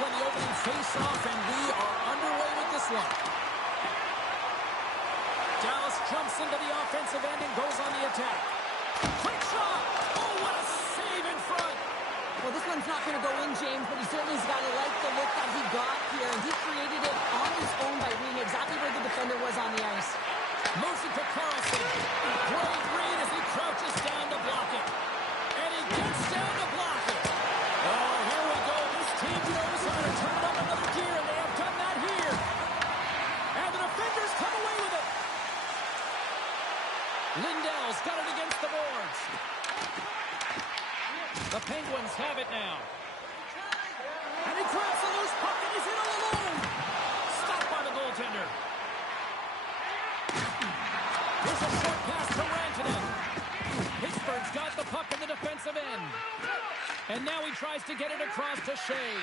win the opening face-off, and we are underway with this one. Dallas jumps into the offensive end and goes on the attack. Quick shot! Oh, what a save in front! Well, this one's not going to go in, James, but he certainly's got to like the look that he got here, and he created it on his own by reading exactly where the defender was on the ice. Moves it to Carlson. Great read as he crouches down to block it. And he gets down to block it. Oh, here we go. This team knows how to turn it up another gear, and they have done that here. And the defenders come away with it. Lindell's got it against the boards. The Penguins have it now. And he grabs a loose puck, and he's in all alone. Stopped by the goaltender. Here's a short pass to Rantanen. Pittsburgh's got the puck in the defensive end. And now he tries to get it across to Shea.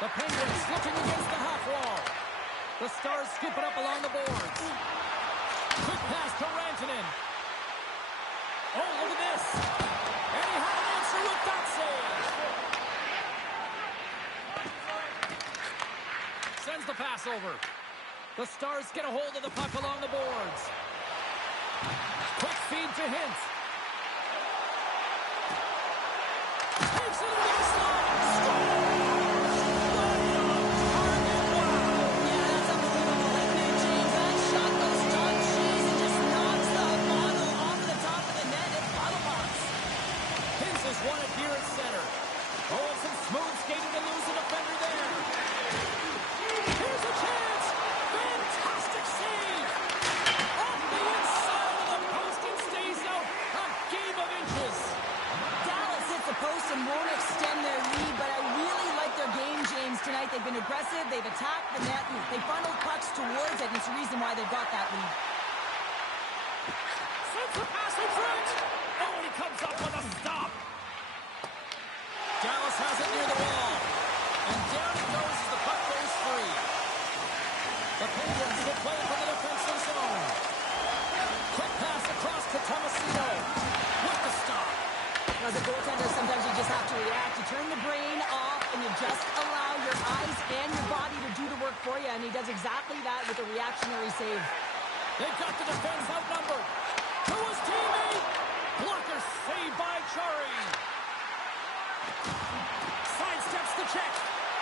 The Penguins looking against the half wall. The Stars scoop it up along the boards. Quick pass to Rantanen. Oh, look at this. And he had an answer with that save. Sends the pass over. The Stars get a hold of the puck along the boards. Quick feed to Hintz. Takes it into the slot. Scores! Right on target. Wow. Yeah, that's unbelievable. Like Nate James, that shot goes down cheese and just knocks the bottle off the top of the net. It's bottle box. Hintz has won it here at center. Oh, some smooth skating to lose a defender there. Here's a chance. Fantastic save. Off the inside of the post and stays out a game of inches. Dallas hits the post and won't extend their lead, but I really like their game, James, tonight. They've been aggressive. They've attacked the net. And they funneled pucks towards it, and it's the reason why they've got that lead. Sends the pass in front. Oh, and he comes up with a stop. Dallas has it near the wall. And down it goes as the puck goes free. The Penguins will play it from the defensive zone. Quick pass across to Tomasino. With the stop. As a goaltender, sometimes you just have to react. You turn the brain off, and you just allow your eyes and your body to do the work for you, and he does exactly that with a reactionary save. They've got the defense outnumbered. To his teammate. Blocker saved by Chari. Sidesteps the check.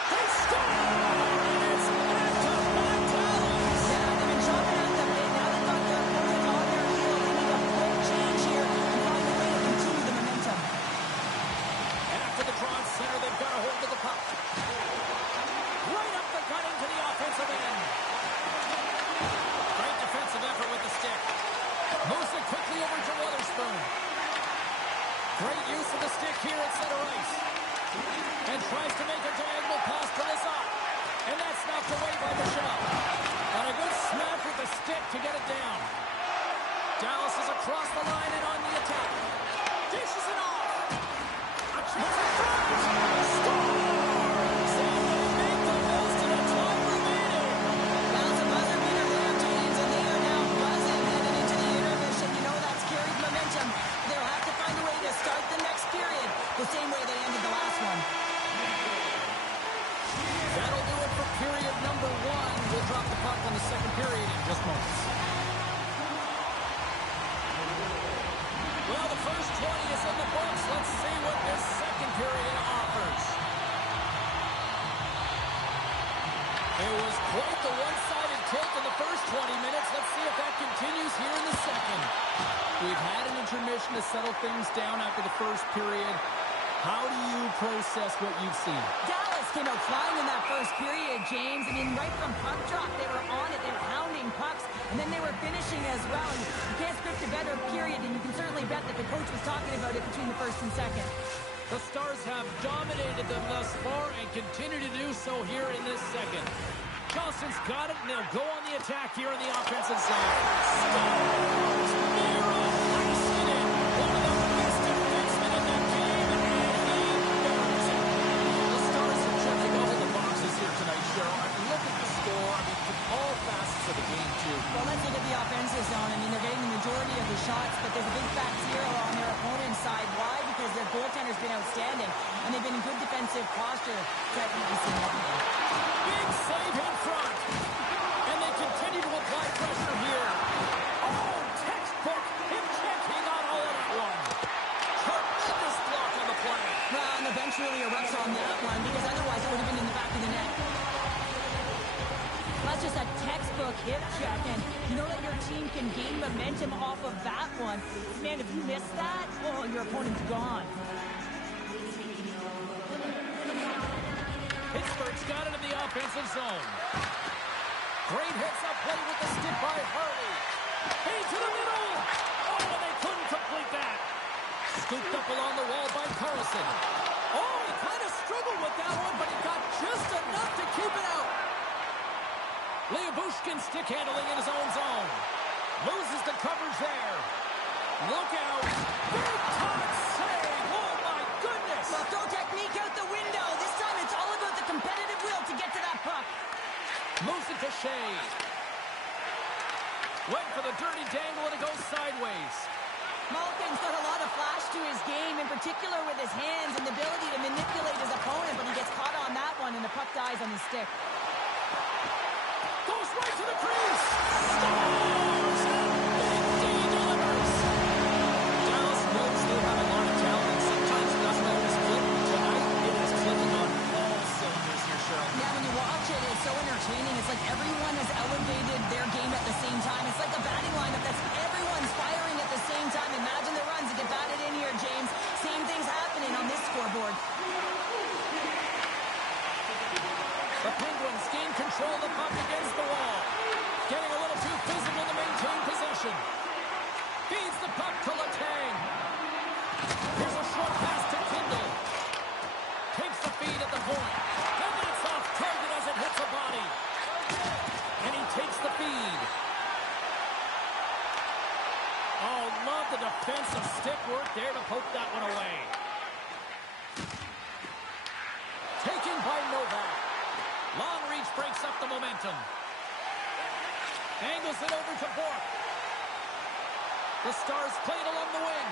They score! It's back to Montalis. Yeah, they've been chopping at them. Now they've got their opponent on their heels. They need a quick change here and find a way to continue the momentum. And after the draw at center, they've got a hold of the puck. Right up the gut into the offensive end. Great defensive effort with the stick. Moves it quickly over to Witherspoon. Great use of the stick here at center ice. And tries to make a diagonal pass to Lizotte. And that's knocked away by Michel. And a good smack with the stick to get it down. Dallas is across the line and on the attack. Dishes it off. A chance at front. Scores! And they make the most of the time remaining. Well, it's a buzzer beater there, James, and they are now buzzing headed into the intermission. You know that's carried momentum. They'll have to find a way to start the next period the same way they ended the last one. That'll do it for period number one. We'll drop the puck on the second period in just moments. Well, the first 20 is in the books. Let's see what this second period offers. It was quite the one-sided tilt in the first 20 minutes. Let's see if that continues here in the second. We've had an intermission to settle things down after the first period. How do you process what you've seen? Dallas came out flying in that first period, James. I mean, right from puck drop, they were on it. They were hounding pucks, and then they were finishing as well. And you can't script a better period, and you can certainly bet that the coach was talking about it between the first and second. The Stars have dominated them thus far and continue to do so here in this second. Johnson's got it, and they'll go on the attack here on the offensive side. Stars! Miro icing it! One of the best defensemen in the game, and he knows it. The Stars are checking all the boxes here tonight, Cheryl. I mean, look at the score. I mean, from all facets of the game, too. Well, let's look at the offensive zone. I mean, they're getting the majority of the shots, but there's a big fat zero on their opponent's side. Why? Because their goaltender's been outstanding, and they've been in good defensive posture to gain momentum off of that one. Man, if you miss that, oh, your opponent's gone. Pittsburgh's got it in the offensive zone. Great heads-up play with the stick by Harley. Feed to the middle. Oh, and they couldn't complete that. Scooped up along the wall by Carlson. Oh, he kind of struggled with that one, but he got just enough to keep it out. Lyubushkin stick handling in his own zone. Loses the coverage there. Look out. Big time save. Oh, my goodness. Well, throw technique out the window. This time it's all about the competitive will to get to that puck. Moves it to Shea. Went for the dirty dangle and it goes sideways. Malkin's got a lot of flash to his game, in particular with his hands and the ability to manipulate his opponent, but he gets caught on that one and the puck dies on his stick. Goes right to the crease. Scores! And Big D delivers. Dallas knows they have a lot of talent, and sometimes it doesn't always click. Tonight, it is clicking on all cylinders here, Cheryl. Yeah, when you watch it, it's so entertaining. It's like everyone has elevated their game at the same time. It's like a batting lineup that's everyone's firing at the same time. Imagine the runs that get batted in here, James. Same thing's happening on this scoreboard. The Penguins gain control of the puck against the wall. Getting a little too physical to maintain possession. Feeds the puck to Letang. Here's a short pass to Kindle. Takes the feed at the point. And it's off target as it hits a body. And he takes the feed. Oh, love the defensive stick work there to poke that one away. Taken by Novak. Long reach breaks up the momentum. Angles it over to Bork. The Stars play it along the wing.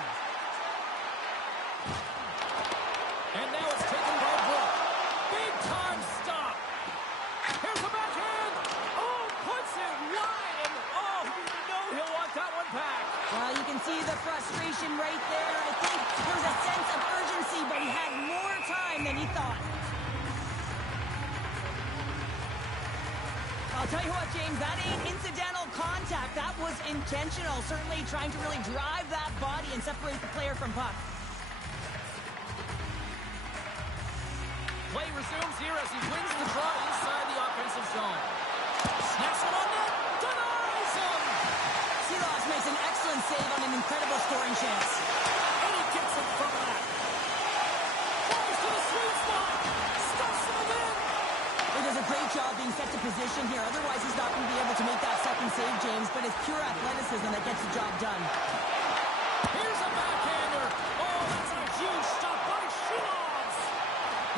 And now it's taken by Bork. Big time stop. Here's the backhand. Oh, puts it wide. And oh, you know he'll want that one back. Well, you can see the frustration right there. I think there was a sense of urgency, but he had more time than he thought. I'll tell you what, James, that ain't incidental contact. That was intentional, certainly trying to really drive that body and separate the player from puck. Play resumes here as he wins the draw inside the offensive zone. Snaps it on net. Denies him. Silas makes an excellent save on an incredible scoring chance. And he gets it from that. Flies to the sweet spot. Stuffs him in. He does a great job being set to position here. Otherwise, he's not going to be able to make that second save, James. But it's pure athleticism that gets the job done. Here's a backhander. Oh, that's a huge stop by Shilovs.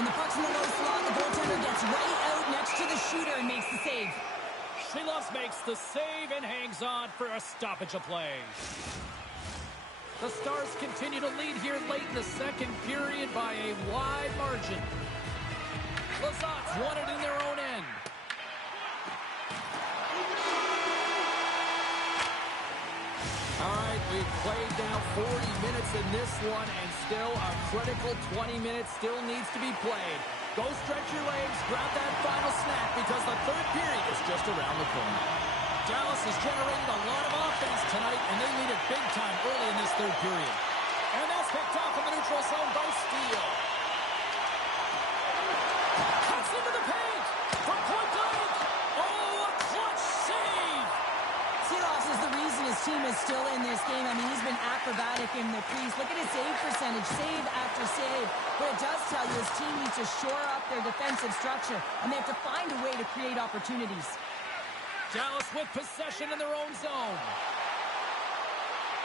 When the puck's in the low slot, the goaltender gets right out next to the shooter and makes the save. Shilovs makes the save and hangs on for a stoppage of play. The Stars continue to lead here late in the second period by a wide margin. Lizotte won it in their own end. All right, we've played now 40 minutes in this one, and still a critical 20 minutes still needs to be played. Go stretch your legs, grab that final snack, because the third period is just around the corner. Dallas has generated a lot of offense tonight, and they lead it big time early in this third period. And that's picked off in the neutral zone by Steele. Cuts into the paint from point blank. Oh, a clutch save. Silas is the reason his team is still in this game. I mean, he's been acrobatic in the crease. Look at his save percentage, save after save. What it does tell you is his team needs to shore up their defensive structure, and they have to find a way to create opportunities. Dallas with possession in their own zone.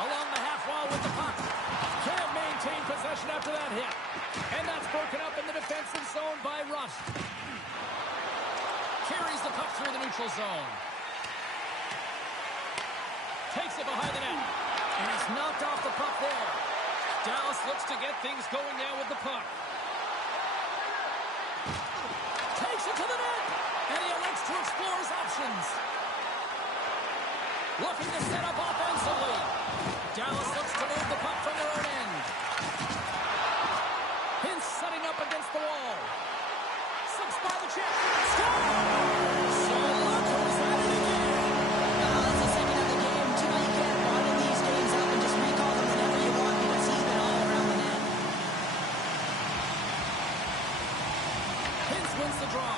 Along the half wall with the puck. Can't maintain possession after that hit. And that's broken up in the defensive zone by Rust. Carries the puck through the neutral zone. Takes it behind the net. And he's knocked off the puck there. Dallas looks to get things going now with the puck. Takes it to the net. And he elects to explore his options. Looking to set up offensively. Dallas looks to move the puck from their own end. Hintz setting up against the wall. Slips by the check. Score! So look who's at it again. Well, it's the second of the game. Tonight you wins the draw.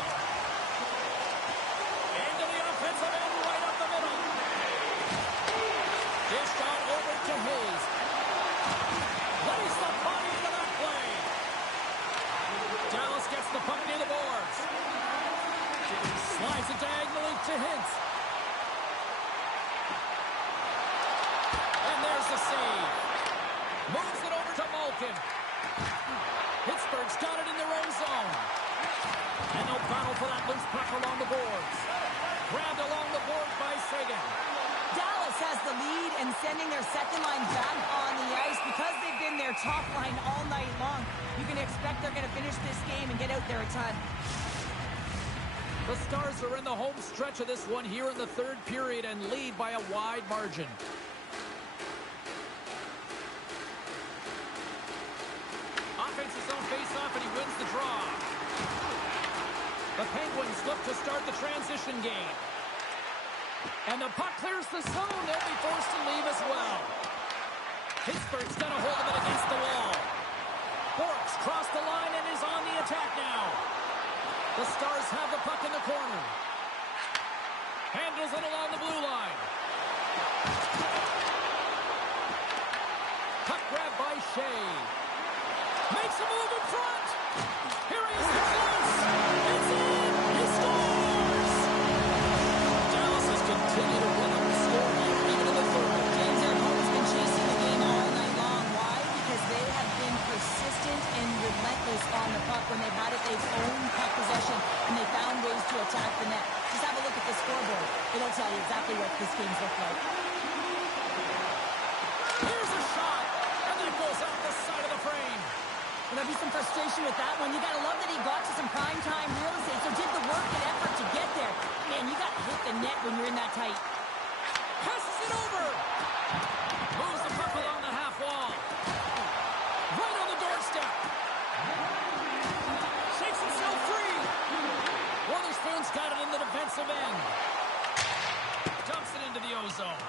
Into the offensive end, right up the middle. Dished on over to Hayes. Lays the body into that play. Dallas gets the puck near the boards. Slides it diagonally to Hintz. And there's the save. Moves it over to Malkin. Pittsburgh's got it in their own zone. And no battle for that loose puck along the boards. Grabbed along the boards by Seguin. Dallas has the lead and sending their second line back on the ice because they've been their top line all night long. You can expect they're going to finish this game and get out there a ton. The Stars are in the home stretch of this one here in the third period and lead by a wide margin. Offense's own face-off, and he wins the draw. The Penguins look to start the transition game. And the puck clears the zone. They'll be forced to leave as well. Pittsburgh's got a hold of it against the wall. Borks crossed the line and is on the attack now. The Stars have the puck in the corner. Handles it along the blue line. Puck grab by Shea. Makes a move in front. Here he is. It's loose. It's in. He scores. Dallas has continued to run up the score here even in the third. James, their opponent's been chasing the game all night long. Why? Because they have been persistent and relentless on the puck. When they've had it, they've owned puck possession, and they found ways to attack the net. Just have a look at the scoreboard. It'll tell you exactly what this game's looked like. Here's a shot, and that goes out the side of the frame. There'll be some frustration with that one. You got to love that he got to some prime-time real estate, so did the work and effort to get there. Man, you got to hit the net when you're in that tight. Passes it over. Moves the puck along the half wall. Right on the doorstep. Shakes himself free. Wotherspoon's got it in the defensive end. Dumps it into the O-zone.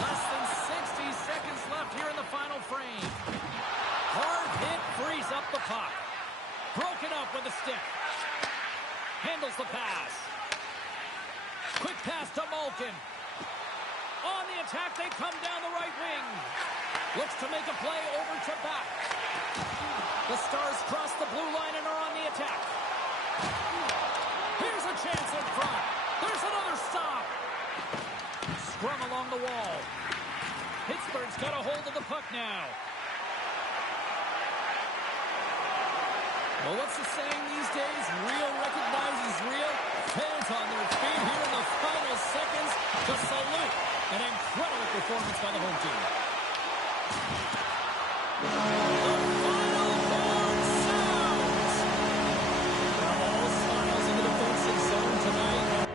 Less than 60 seconds left here in the final frame. Hard hit frees up the puck. Broken up with a stick. Handles the pass. Quick pass to Malkin. On the attack, they come down the right wing. Looks to make a play over to back. The Stars cross the blue line and are on the attack. Here's a chance in front. There's another stop. Scrum along the wall. Pittsburgh's got a hold of the puck now. Well, what's the saying these days? Real recognizes real. Fans on their feet here in the final seconds to salute an incredible performance by the home team. The final horn sounds. All smiles in the defensive zone tonight.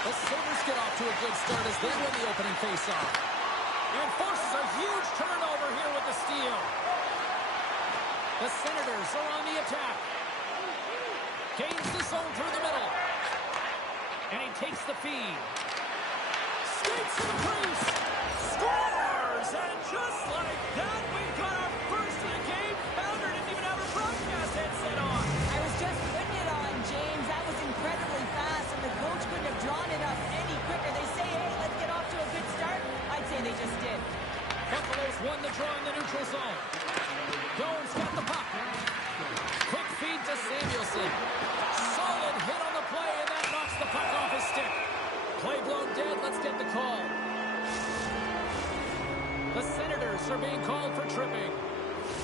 The Sabres get off to a good start as they win the opening faceoff. And forces a huge turnover here with the steal. The Senators are on the attack. Gains the zone through the middle. And he takes the feed. Skates to the crease. Scores! And just like that, we've got our first of the game. Pounder didn't even have her broadcast headset on. I was just putting it on, James. That was incredibly fast, and the coach couldn't have drawn it up any quicker. They say, hey, let's get off to a good start. I'd say they just did. Buffalo's won the draw in the neutral zone. Jones got the puck. Quick feed to Samuelson. Solid hit on the play, and that knocks the puck off his stick. Play blown dead. Let's get the call. The Senators are being called for tripping.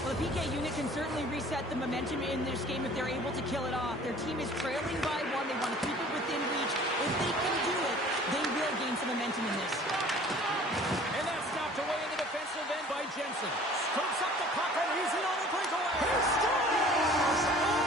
Well, the PK unit can certainly reset the momentum in this game if they're able to kill it off. Their team is trailing by one. They want to keep it within reach. If they can do it, they will gain some momentum in this. And that's knocked away in the Aggressive end by Jensen. Scoops up the puck and he's in on a breakaway. He scores! Oh,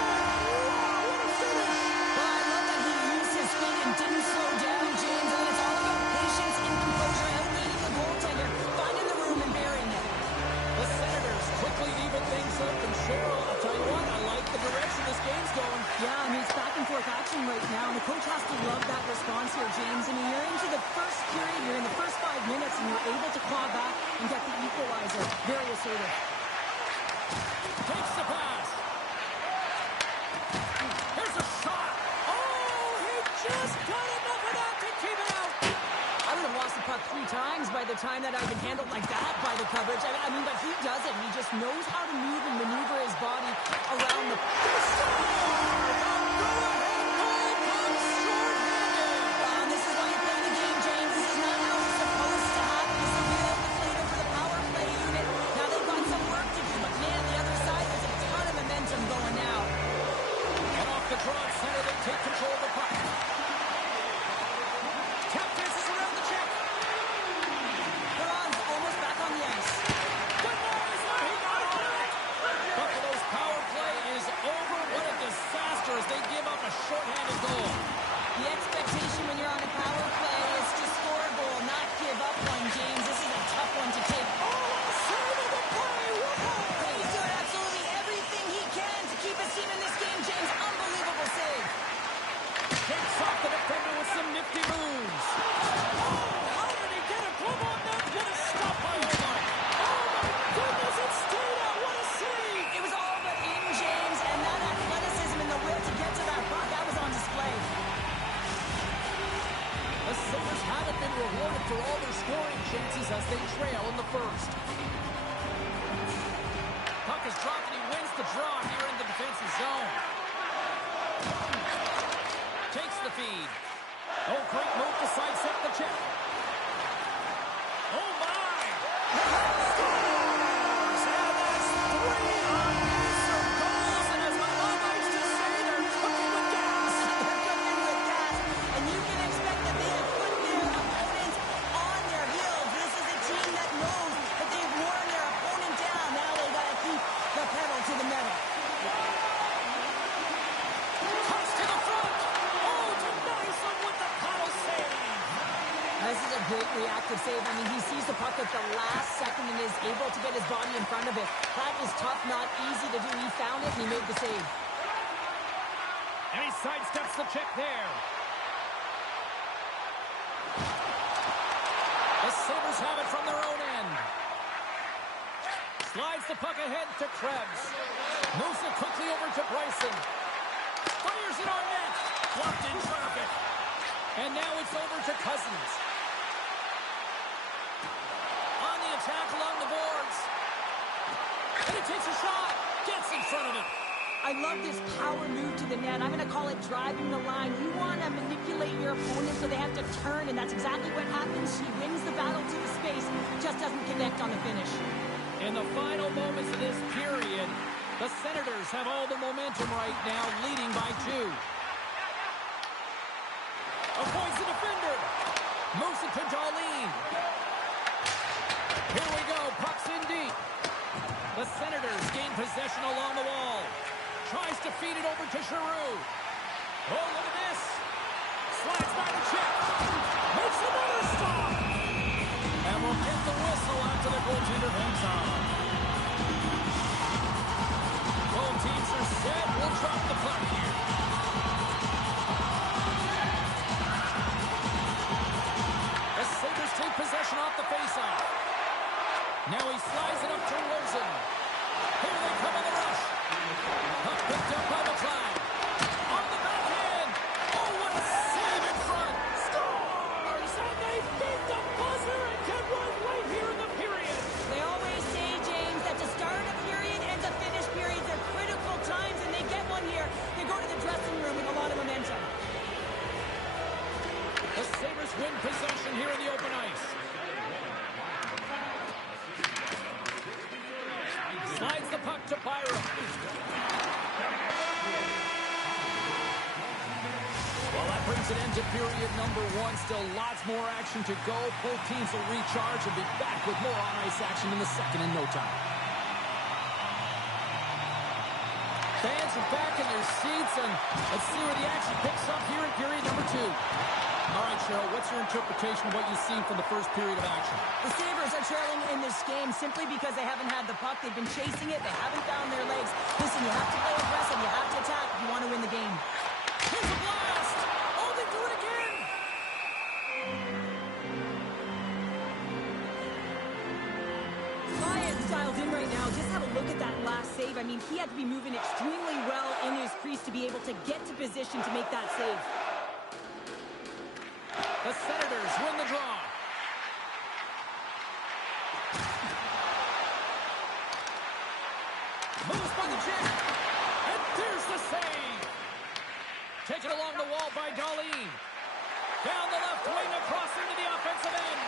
what a finish! Well, I love that he used his speed and didn't slow down, James. I mean, it's all about patience and composure, outleading the goaltender, finding the room and burying it. The Senators quickly even things up, and Cheryl, I'll tell you what, I like the direction this game's going. Yeah, I mean, it's back and forth action right now, and the coach has to love that response here, James. I mean, you're into the first period, you're in the first 5 minutes, and you're able to claw back and get the equalizer. Very assertive. Takes the pass. Here's a shot. Oh, he just got enough of that to keep it out. I would have lost the puck 3 times by the time that I've been handled like that by the coverage. I mean, but he does it. He just knows how to move and maneuver his body around the... This is why you play the game, James. This is not how it's supposed to happen. This is a real deflator for the power play unit. Now they've got some work to do, but man, the other side, there's a ton of momentum going now. And off the draw at center, they take control of the puck. Tap dances around the check. Perron's almost back on the ice. Good noise, he got it. Buffalo's power play is over. What a disaster as they give up a shorthanded goal. The expectation when you're on a power play is to score a goal, not give up one, James. This is a tough one to take. Save of the play. He's doing absolutely everything he can to keep his team in this game, James. Unbelievable save. Takes off the defender with some nifty moves. Oh, how did he get a glove on that? What a stop by Omar. Oh, my goodness, it stayed out. What a save. It was all but in, James, and that athleticism and the will to get to that puck, that was on display. The Sabres haven't been rewarded for all their scoring chances as they trail in the first. Puck is dropped and he wins the draw here in the defensive zone. Takes the feed. Oh, great move to sidestep the check. Oh, my! Scores! And that's 3 unanswered goals. And as my mom likes to say, they're cooking with gas. They're cooking with gas, and you can expect that they have put their opponents on their heels. This is a team that knows that they've worn their opponent down. Now they got to keep the pedal to the metal. Cuts to the front. Oh, denies him with the paddle save. This is a great reactive save. I mean, he sees the puck at the last second and is able to get his body in front of it. That is tough, not easy to do. He found it and he made the save. And he sidesteps the check there. The Sabres have it from their own end. Slides the puck ahead to Krebs. Moves it quickly over to Bryson. Fires it on net. Blocked in traffic. And now it's over to Cousins. On the attack along the boards. And he takes a shot. Gets in front of it. I love this power move to the net. I'm going to call it driving the line. You want to manipulate your opponent so they have to turn, and that's exactly what happens. He wins the battle to the space, just doesn't connect on the finish. In the final moments of this period, the Senators have all the momentum right now, leading by 2. Avoids the defender. Moves it to Darlene. Here we go. Puck's in deep. The Senators gain possession along the wall. Tries to feed it over to Giroux. Oh, look at this. Slides by the check. Makes another stop. And we'll get the whistle after the goaltender hangs on. Both teams are set. We'll drop the puck here. The Sabres take possession off the faceoff. Now he slides it up to Rosen. Here they come in the rush. Puck picked up by McLeod. On the backhand. Oh, what a save in front. Scores! And they beat the buzzer and get one right here in the period. They always say, James, that to start a period and to finish periods are critical times, and they get one here. They go to the dressing room with a lot of momentum. The Sabres win possession here in the open ice. Slides the puck to Byram. Well, that brings brings an end to period number one. Still lots more action to go. Both teams will recharge and be back with more on-ice action in the second in no time. Fans are back in their seats, and let's see where the action picks up here in period number two. All right, Cheryl, what's your interpretation of what you've seen from the first period of action? The Sabres are trailing in this game simply because they haven't had the puck. They've been chasing it. They haven't found their legs. Listen, you have to play aggressive. You have to attack if you want to win the game. Here's a blast! Oh, they do it again! Lyons dialed in right now. Just have a look at that last save. I mean, he had to be moving extremely well in his crease to be able to get to position to make that save. The Senators win the draw. Moves by the check. And there's the save. Taken along the wall by Dahlin. Down the left wing across into the offensive end.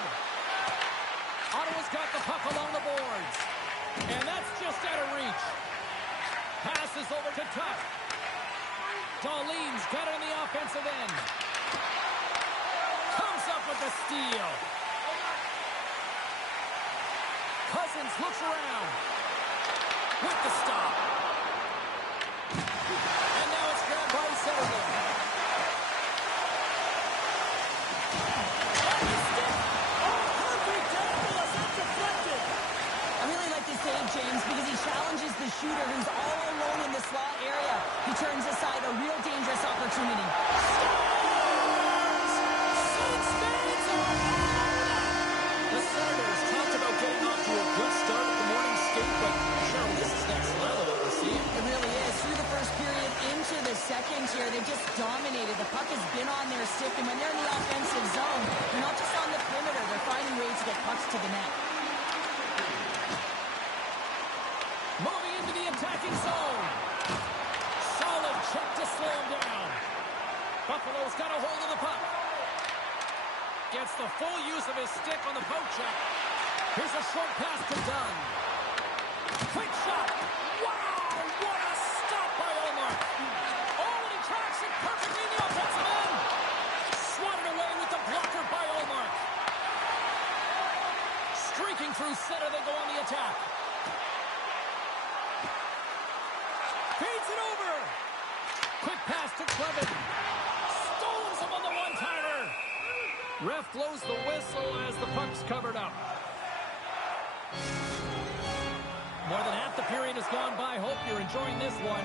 Ottawa's got the puck along the boards. And that's just out of reach. Passes over to Tuch. Dahlin's got it on the offensive end. Comes up with the steal. Cousins looks around. With the stop. And now it's grabbed by Zetterberg. On the stick. Oh, perfect angle as that's deflected. I really like this save, James, because he challenges the shooter who's all alone in the slot area. He turns aside a real dangerous opportunity. The Senators talked about getting off to a good start at the morning skate, but Cheryl, this is next level what we're seeing. It really is. Through the first period into the second here, they've just dominated. The puck has been on their stick, and when they're in the offensive zone, they're not just on the perimeter. They're finding ways to get pucks to the net. Moving into the attacking zone. Solid check to slow him down. Buffalo's got a hold of the puck. Gets the full use of his stick on the poke check. Here's a short pass to Dunn. Quick shot. Wow, what a stop by Omar. Oh, and he tracks it perfectly in the offensive end. Swatted away with the blocker by Omar. Streaking through center, they go on the attack. Feeds it over. Quick pass to Clement. Stones him on the one-timer. Ref blows the whistle as the puck's covered up. More than half the period has gone by. Hope you're enjoying this one.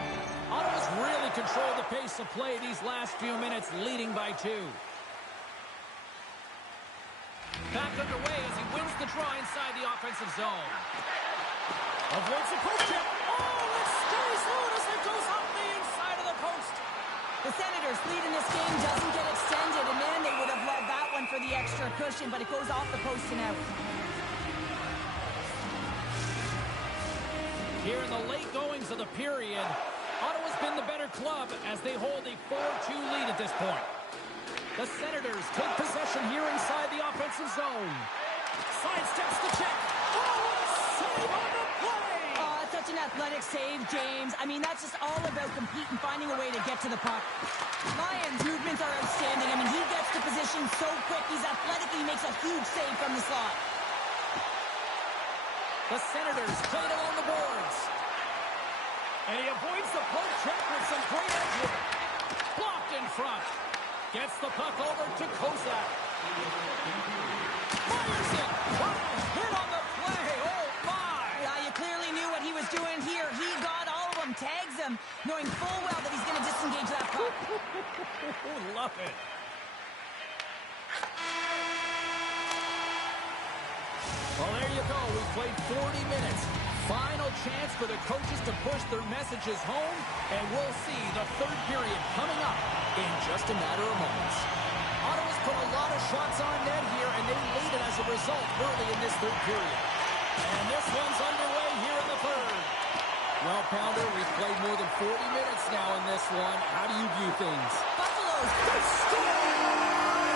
Ottawa's really controlled the pace of play these last few minutes, leading by 2. Back underway as he wins the draw inside the offensive zone. Avoids the post check. Oh, it stays loose as it goes up the inside of the post. The Senators' lead in this game doesn't get extended, and then they would have led that one for the extra cushion, but it goes off the post and out. Here in the late goings of the period, Ottawa's been the better club as they hold a 4-2 lead at this point. The Senators take possession here inside the offensive zone. Sidesteps the check. Oh, what a save on the play! Oh, it's such an athletic save, James. I mean, that's just all about competing, finding a way to get to the puck. Lions' movements are outstanding. I mean, he gets to position so quick. He's athletic, and he makes a huge save from the slot. The Senators play it along the boards. And he avoids the poke check with some great edge work. Blocked in front. Gets the puck over to Kozak. Fires it. Hit on the play. Oh, my. Yeah, you clearly knew what he was doing here. He got all of them, tags them, knowing full well that he's going to disengage that puck. Love it. Well, there you go. We've played 40 minutes. Final chance for the coaches to push their messages home, and we'll see the third period coming up in just a matter of moments. Ottawa's put a lot of shots on net here, and they lead it as a result early in this third period. And this one's underway here in the third. Well, Pounder, we've played more than 40 minutes now in this one. How do you view things? Buffalo's They score!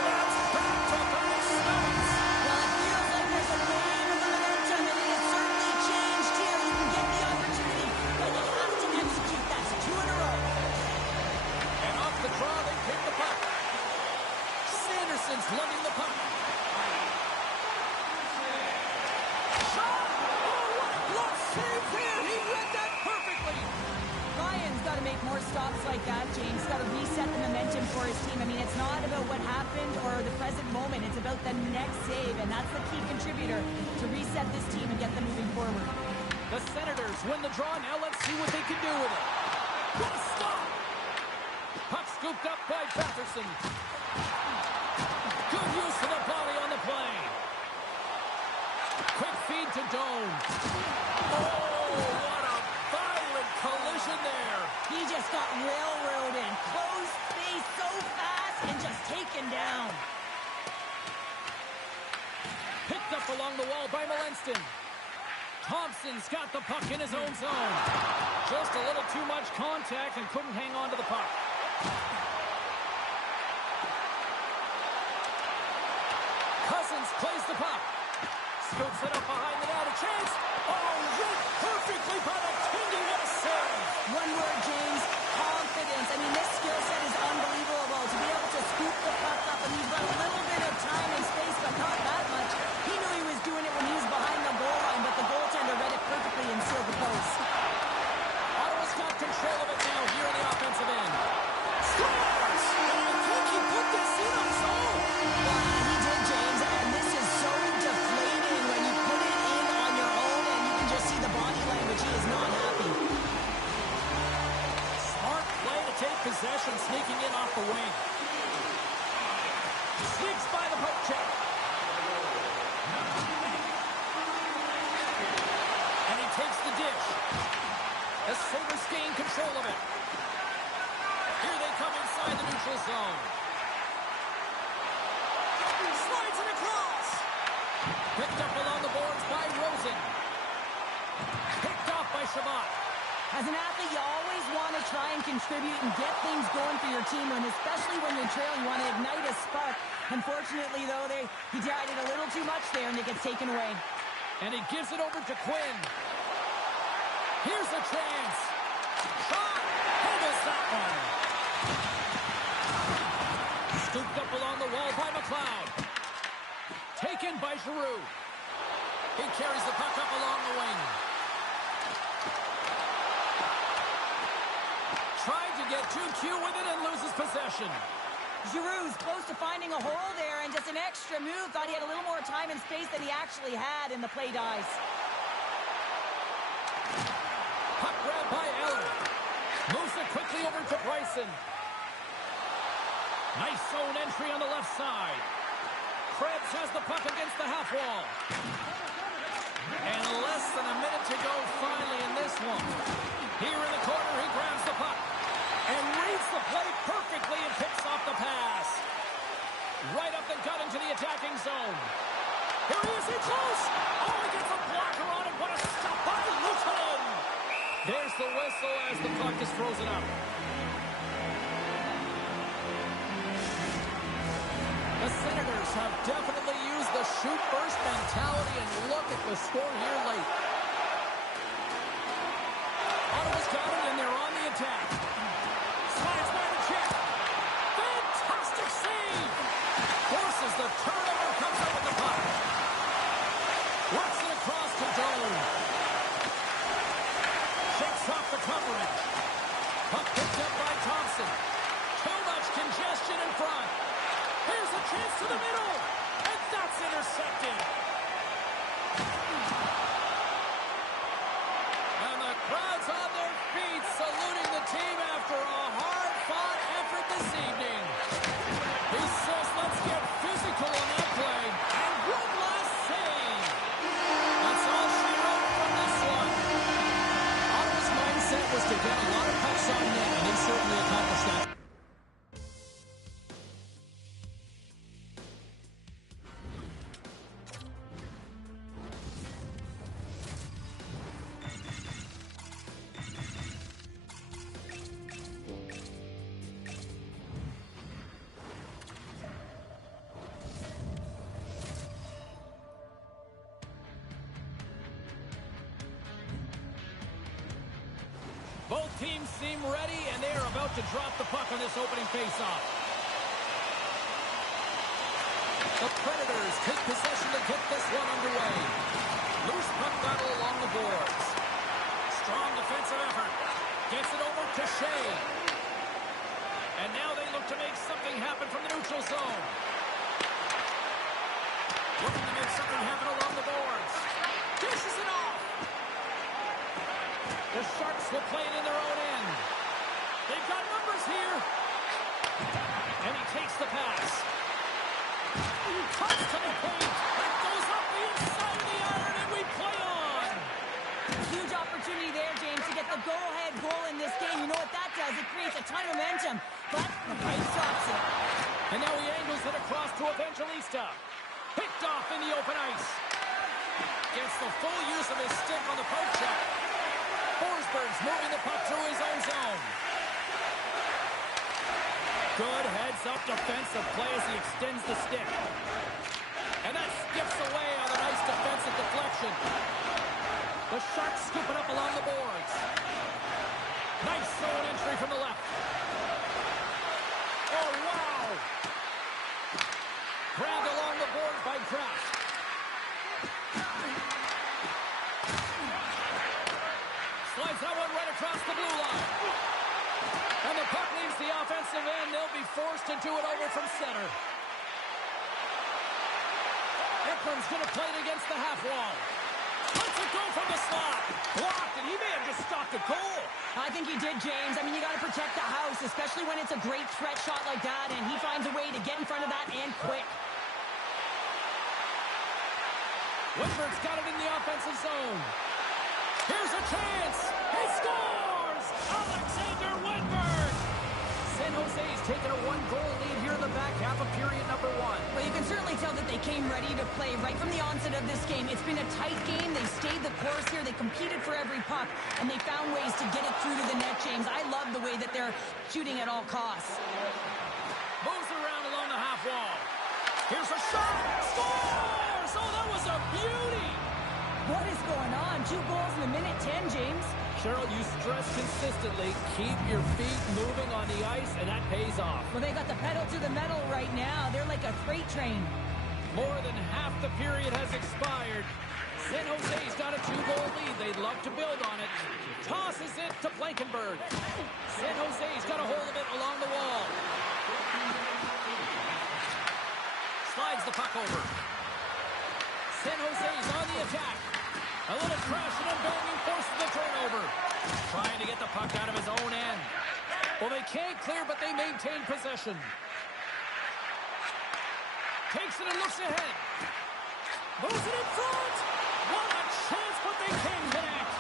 That's back to back stops! Well, it feels like there's a wave of momentum, and it has certainly changed here. You can get the opportunity, but you have to execute. That's 2 in a row. And off the draw, they pick the puck. slugging the puck. Shot! Oh, what a glove save there! He read that perfectly! Ryan's got to make more stops like that, James. Got to reset the momentum for his team. I mean, it's not about what happened or the present moment. It's about the next save, and that's the key contributor to reset this team and get them moving forward. The Senators win the draw. Now let's see what they can do with it. What a stop! Puck scooped up by Batherson. Good use of the body on the play. Quick feed to Doan. Oh, what a violent collision there. He just got railroaded. Closed space so fast and just taken down. Picked up along the wall by Malenston. Thompson's got the puck in his own zone. Just a little too much contact and couldn't hang on to the puck. Cousins plays the puck. Scoops it up behind the net. A chance. Oh, read perfectly by McKinney. What a save. One word, James. Confidence. I mean, this skill set is unbelievable. To be able to scoop the puck up, and he's got a little bit of time and space, but not that much. He knew he was doing it when he was behind the goal line, but the goaltender read it perfectly and sealed the post. Ottawa's got control of it now here on the offensive end. Scores! I think he put this in on his own. He did, James, and this is so deflating when you put it in on your own, and you can just see the body language. He is not happy. Smart play to take possession, sneaking in off the wing. Sneaks by the poke check. And he takes the dish. The Sabres gain control of it. Here they come inside the neutral zone. Slides it across. Picked up along the boards by Rosen. Picked off by Shabbat. As an athlete, you always want to try and contribute and get things going for your team, and especially when you're trailing, you want to ignite a spark. Unfortunately, though, he tried it a little too much there, and it gets taken away. And he gives it over to Quinn. Here's a chance. Shot. He missed that one. Scooped up along the wall by McLeod. Taken by Giroux. He carries the puck up along the wing. Tried to get too cute with it and loses possession. Giroux's close to finding a hole there, and just an extra move. Thought he had a little more time and space than he actually had, and the play dies. Puck grab by Eller. Moves it quickly over to Bryson. Nice zone entry on the left side. Krebs has the puck against the half wall. And less than a minute to go finally in this one. Here in the corner, he grabs the puck. And reads the play perfectly and picks off the pass. Right up the gut into the attacking zone. Here he is, in close. Oh, he gets a blocker on it. What a stop by Luton. There's the whistle as the puck is frozen up. The Senators have definitely used the shoot-first mentality, and look at the score here late. Ottawa's got it, and they're on the attack. Slides by the check. Fantastic save. Forces the turnover, comes up with the puck. Works it across to Doan. Shakes off the coverage. Puck picked up by Thompson. Too much congestion in front. Here's a chance to the middle. And that's intercepted. And the crowd's on their feet saluting the team after a hard-fought effort this evening. He says, let's get physical on that play. And one last save. That's all she wrote from this one. Ottawa's mindset was to get a lot of pucks on net, and they certainly accomplished that. Both teams seem ready, and they are about to drop the puck on this opening faceoff. The Predators take possession to get this one underway. Loose puck battle along the boards. Strong defensive effort. Gets it over to Shea. And now they look to make something happen from the neutral zone. Looking to make something happen along the boards. Dishes it off. The Sharks will play it in their own end. They've got numbers here. And he takes the pass. Cuts to the paint. That goes up the inside of the iron, and we play on. Huge opportunity there, James, to get the go-ahead goal in this game. You know what that does? It creates a ton of momentum. But the fight stops it. And now he angles it across to Evangelista. Picked off in the open ice. Gets the full use of his stick on the poke check. Forsberg's moving the puck through his own zone. Good heads-up defensive play as he extends the stick. And that skips away on a nice defensive deflection. The Sharks scoop it up along the boards. Nice zone entry from the left. Oh, wow! Grabbed along the boards by Kraft. Slides that one right across the blue line. And the puck leaves the offensive end. They'll be forced to do it over from center. Ekman's going to play it against the half wall. Lets it go from the slot. Blocked, and he may have just stopped a goal. I think he did, James. I mean, you got to protect the house, especially when it's a great threat shot like that, and he finds a way to get in front of that and quick. Windberg's got it in the offensive zone. Here's a chance. He scores! Alexander Windberg! San Jose's taken a one-goal lead here in the back half of period number one. Well, you can certainly tell that they came ready to play right from the onset of this game. It's been a tight game. They stayed the course here. They competed for every puck, and they found ways to get it through to the net, James. I love the way that they're shooting at all costs. Moves around along the half wall. Here's a shot. Scores! Oh, that was a beauty! What is going on? 2 goals in a minute 10, James. Cheryl, you stress consistently, keep your feet moving on the ice, and that pays off. Well, they got the pedal to the metal right now. They're like a freight train. More than half the period has expired. San Jose's got a 2-goal lead. They'd love to build on it. Tosses it to Blankenberg. San Jose's got a hold of it along the wall. Slides the puck over. San Jose's on the attack. A little crashing and banging forces the turnover. Trying to get the puck out of his own end. Well, they can't clear, but they maintain possession. Takes it and looks ahead. Moves it in front. What a chance, but they can't connect.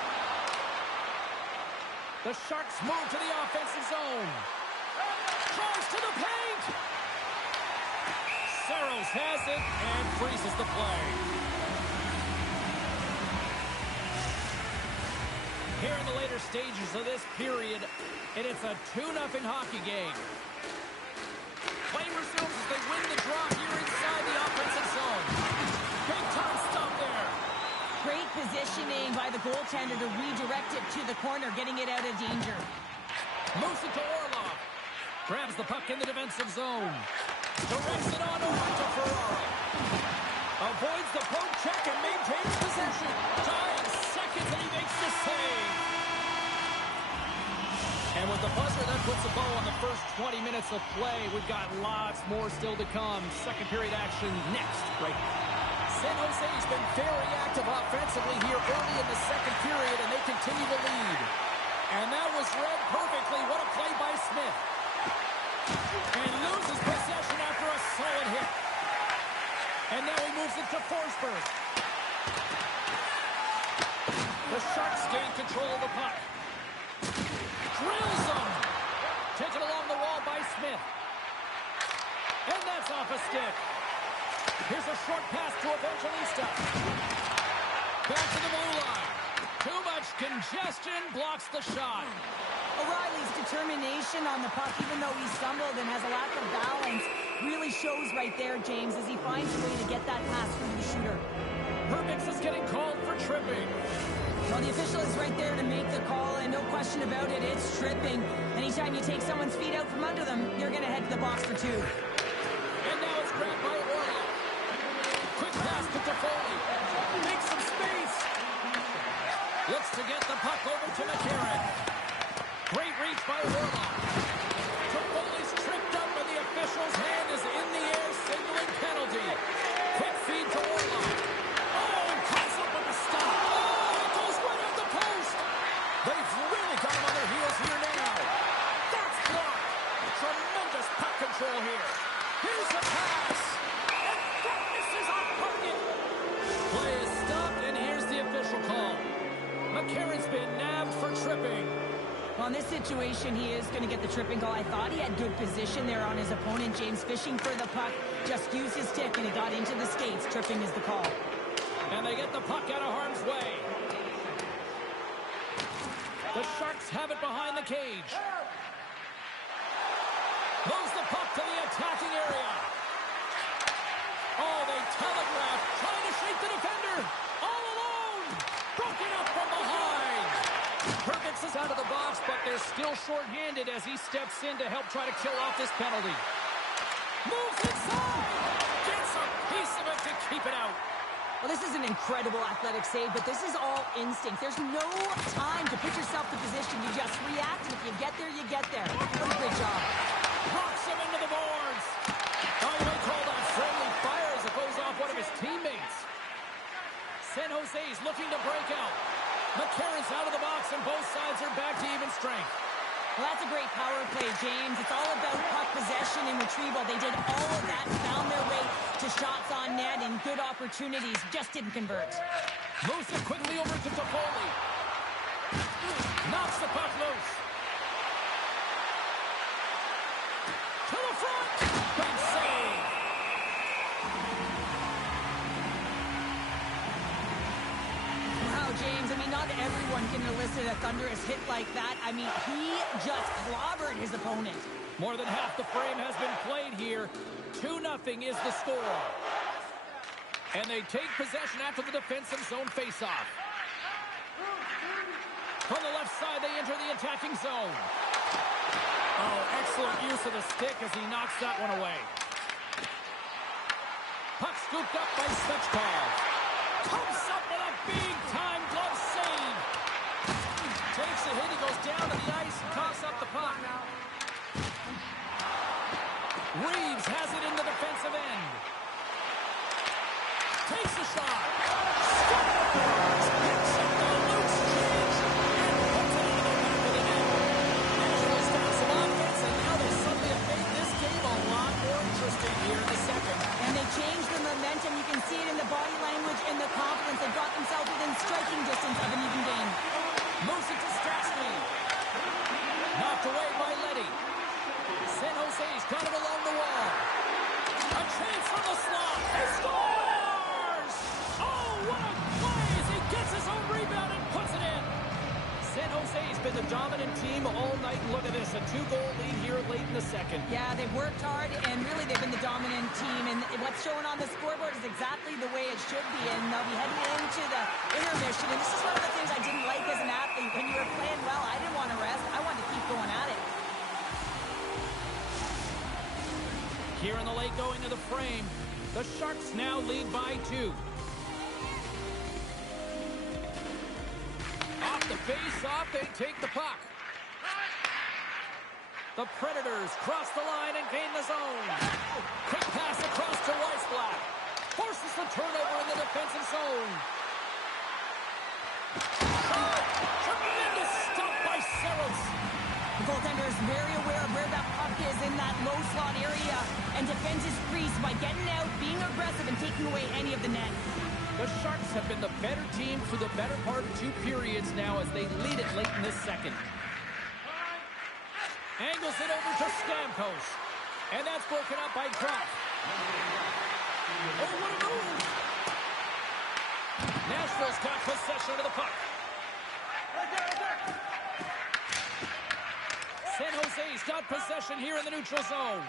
The Sharks move to the offensive zone. Tries to the paint. Saros has it and freezes the play. Here in the later stages of this period, and it's a 2-0 hockey game. Play resumes as they win the draw here inside the offensive zone. Big time stop there. Great positioning by the goaltender to redirect it to the corner, getting it out of danger. Moves it to Orlov. Grabs the puck in the defensive zone. Directs it on over to Ferraro. Avoids the poke check and maintains possession. Dying seconds and he makes the save. And with the buzzer, that puts a bow on the first 20 minutes of play. We've got lots more still to come. Second period action next, right now. San Jose's been very active offensively here early in the second period, and they continue to lead. And that was read perfectly. What a play by Smith. And loses possession after a solid hit. And now he moves it to Forsberg. The Sharks gain control of the puck. Drills him. Taken along the wall by Smith. And that's off a stick. Here's a short pass to Evangelista. Back to the blue line. Too much congestion blocks the shot. O'Reilly's determination on the puck, even though he stumbled and has a lack of balance, really shows right there, James, as he finds a way to get that pass through the shooter. Herbix is getting called for tripping. Well, the official is right there to make the call, and no question about it, it's tripping. Anytime you take someone's feet out from under them, you're going to head to the box for 2. And now it's grabbed by Orlov. to Toffoli. Makes some space. Looks to get the puck over to McCarron. Great reach by Orlov. Toffoli's tripped up, and the official's hand is in the air, signaling penalty. Quick feed to Orlov. Oh, and comes up with the stop. Oh, it goes right at the post. They've really got him on their heels here now. That's blocked. Tremendous puck control here. Here's the pass. And that misses on target. Play is stopped, and here's the official call. McCarron's been nabbed for tripping. Well, in this situation, he is going to get the tripping call. I thought he had good position there on his opponent. James fishing for the puck. Just used his stick, and it got into the skates. Tripping is the call. And they get the puck out of harm's way. The Sharks have it behind the cage. Moves the puck to the attacking area. Oh, they telegraph, trying to shake the defender. All alone. Broken up from behind. Hervix is out of the box, but they're still shorthanded as he steps in to help try to kill off this penalty. Moves inside. Gets a piece of it to keep it out. Well, this is an incredible athletic save, but this is all instinct. There's no time to put yourself in position. You just react, and if you get there, you get there. What a great job. Rocks him into the boards. Oh, you may call that friendly fire as it goes off one of his teammates. San Jose's looking to break out. McCarron's out of the box, and both sides are back to even strength. Well, that's a great power play, James. It's all about puck possession and retrieval. They did all of that, found their way to shots on net and good opportunities. Just didn't convert. Moves it quickly over to Toffoli. Knocks the puck loose. To the front. Big save. Wow, James, I mean, not everyone can elicit a thunderous hit like that. I mean, he just clobbered his opponent. More than half the frame has been played here. 2-0 is the score. And they take possession after the defensive zone faceoff. From the left side, they enter the attacking zone. Oh, excellent use of the stick as he knocks that one away. Puck scooped up by Svechkov. Comes up with a big-time glove save. Takes a hit, he goes down to the ice and coughs up the puck. Reeves has it in the defensive end. Takes a shot. Scores! Picks up the loose change and puts it into the back of the net. Nashville's got some offense, and now they suddenly have made this game a lot more interesting here in the second. And they changed the momentum. You can see it in the body language and the confidence. They got themselves within striking distance of an even game. Moves it to Stastny. Knocked away by Leddy. San Jose's got it along the wall. A chance from the slot. He scores! Oh, what a play as he gets his own rebound and puts it in. San Jose's been the dominant team all night. Look at this, a 2-goal lead here late in the second. Yeah, they've worked hard, and really they've been the dominant team. And what's showing on the scoreboard is exactly the way it should be. And they'll be heading into the intermission. And this is one of the things I didn't like as an athlete. When you were playing well, I didn't want to rest. I wanted to keep going at it. Here in the late going of the frame, the Sharks now lead by 2. Off the face-off, they take the puck. The Predators cross the line and gain the zone. Quick pass across to Weissblatt. Forces the turnover in the defensive zone. Shot! Tremendous stop by Saros. The goaltender is very aware of where that puck is in that low slot area and defends his crease by getting out, being aggressive, and taking away any of the net. The Sharks have been the better team for the better part of 2 periods now as they lead it late in this second. Angles it over to Stamkos. And that's broken up by Croft. Oh, what a move! Nashville's got possession of the puck. San Jose's got possession here in the neutral zone.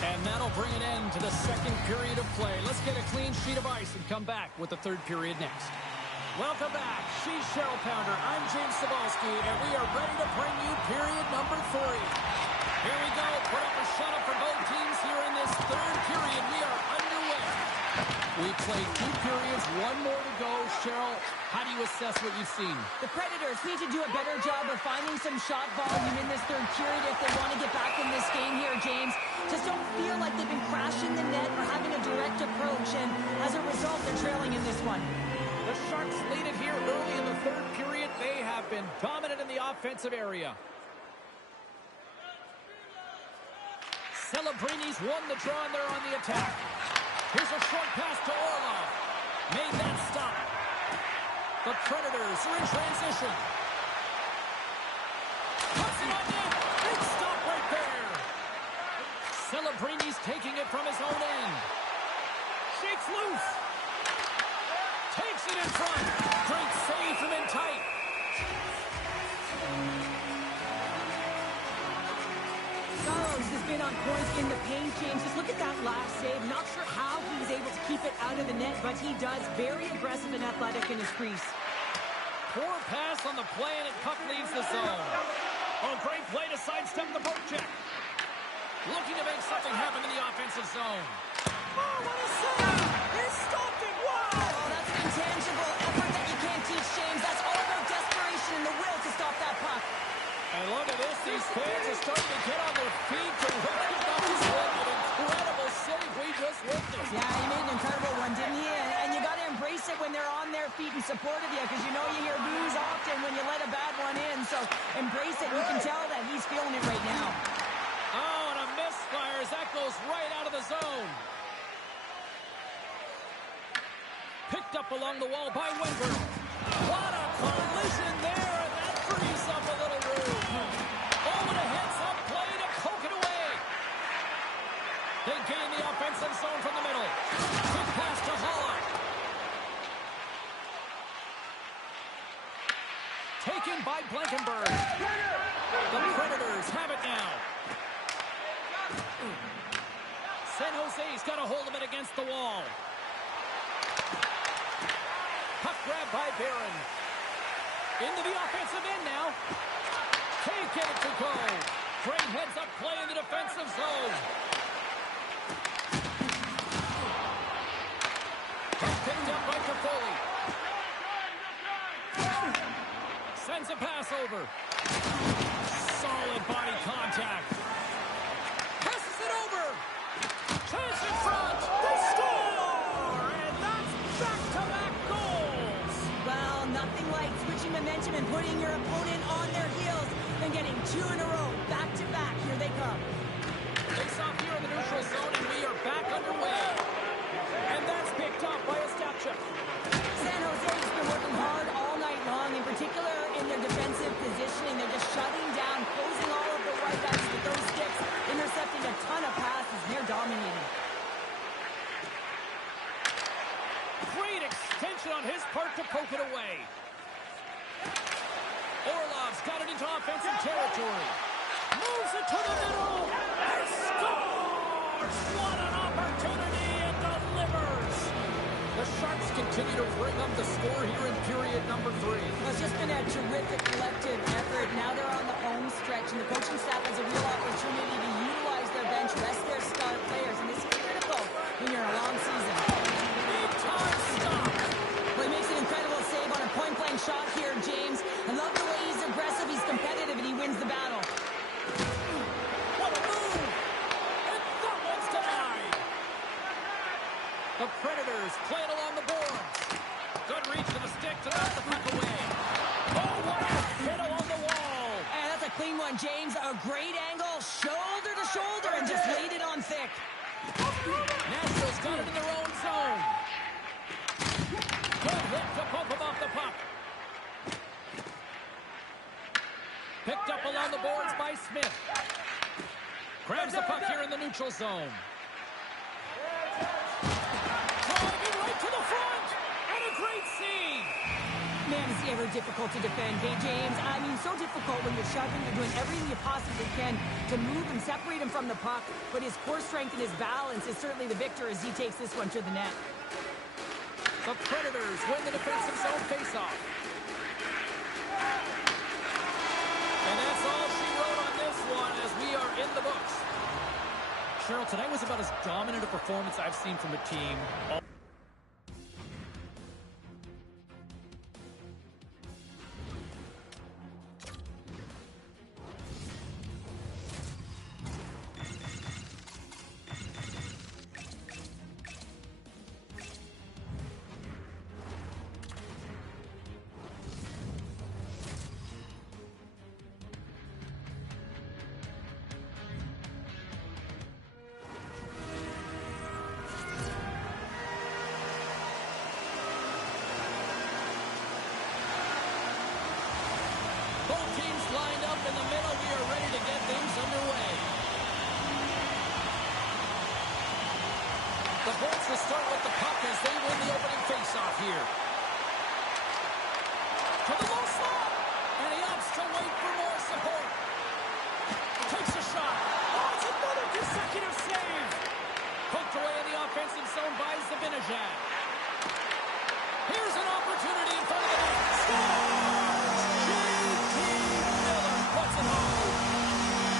And that'll bring an end to the second period of play. Let's get a clean sheet of ice and come back with the third period next. Welcome back. She's Cheryl Pounder. I'm James Cybulski, and we are ready to bring you period number 3. Here we go. Put up a shut up for both teams here in this third period. We are underway. We played 2 periods, 1 more to go. Cheryl, how do you assess what you've seen? The Predators need to do a better job of finding some shot volume in this third period if they want to get back in this game here, James. Just don't feel like they've been crashing the net or having a direct approach, and as a result, they're trailing in this one. The Sharks lead it here early in the third period. They have been dominant in the offensive area. Celebrini's won the draw, and they're on the attack. Here's a short pass to Orlov. Made that stop. The Predators are in transition. Puts it on net. Big stop right there. Celebrini's taking it from his own end. Shakes loose. Takes it in front. Great save from in tight. Saros has been on point in the paint, James. Just look at that last save. Not sure how he was able to keep it out of the net, but he does. Very aggressive and athletic in his crease. Poor pass on the play, and it puck leaves the zone. Oh, great play to sidestep the poke check. Looking to make something happen in the offensive zone. Oh, what a save! He stopped it! Wow! Oh, that's an intangible effort that you can't teach, James. That's all about desperation and the will to stop that puck. And look at this. These fans are starting to get on their feet to recognize what an incredible save we just witnessed. Yeah, he made an incredible one, didn't he? And you got to embrace it when they're on their feet in support of you, because you know you hear boos often when you let a bad one in. So embrace it. You can tell that he's feeling it right now. Oh, and a misfire as that goes right out of the zone. Picked up along the wall by Wengber. What a collision there, and that frees up a little room. Oh, and a heads-up play to poke it away. They gain the offensive zone from the middle. Quick pass to Haula. Taken by Blankenburg. The Predators have it now. San Jose's got a hold of it against the wall. Puck grab by Barron. Into the offensive end now. Can't get it to go. Great heads-up play in the defensive zone. Puck picked up by Toffoli. Sends a pass over. Solid body contact. Passes it over. Chance in front. They score! And that's back-to-back goals. Well, nothing like switching momentum and putting your opponent on their heels and getting 2 in a row, back-to-back. Here they come. Face off here in the neutral zone, and we are back underway. And that's picked up by Ostapchuk. San Jose's been working hard all night long, in particular in their defensive positioning. They're just shutting down, closing all of the white guys with those sticks, intercepting a ton of passes, and they're dominating. Great extension on his part to poke it away. Orlov's got it into offensive territory. Moves it to the middle. And scores! What an opportunity, and delivers! The Sharks continue to bring up the score here in period number 3. Well, it's just been a terrific collective effort. Now they're on the home stretch, and the coaching staff has a real opportunity to utilize their bench, rest their star players, and this is critical when you're in a long season. Big time stop. Well, he makes an incredible save on a point-blank shot here, James. I love the way he's aggressive, he's competitive, and he wins the battle. What a move! And that one's denied. The Predators play it along the boards. Good reach to the stick to knock the puck away. Oh, what a hit along the wall. And that's a clean one, James. A great angle, shoulder to shoulder, and just laid it on thick. Nashville's got it in their own zone. Good hit to poke him off the puck. Picked up along the boards by Smith. Grabs the puck here in the neutral zone. Driving right to the front. And a great save. Man, is he ever difficult to defend, hey, James? I mean, so difficult when you're shoving, you're doing everything you possibly can to move and separate him from the puck, but his core strength and his balance is certainly the victor as he takes this one to the net. The Predators win the defensive zone faceoff. And that's all she wrote on this one as we are in the tonight was about as dominant a performance I've seen from a team. Both teams lined up in the middle. We are ready to get things underway. The Bolts will start with the puck as they win the opening faceoff here. To the low slot. And he opts to wait for more support. Takes a shot. Oh, it's another consecutive save. Poked away in the offensive zone by Zibanejad. Here's an opportunity in front of the net. Scores! J.T. Miller puts it home.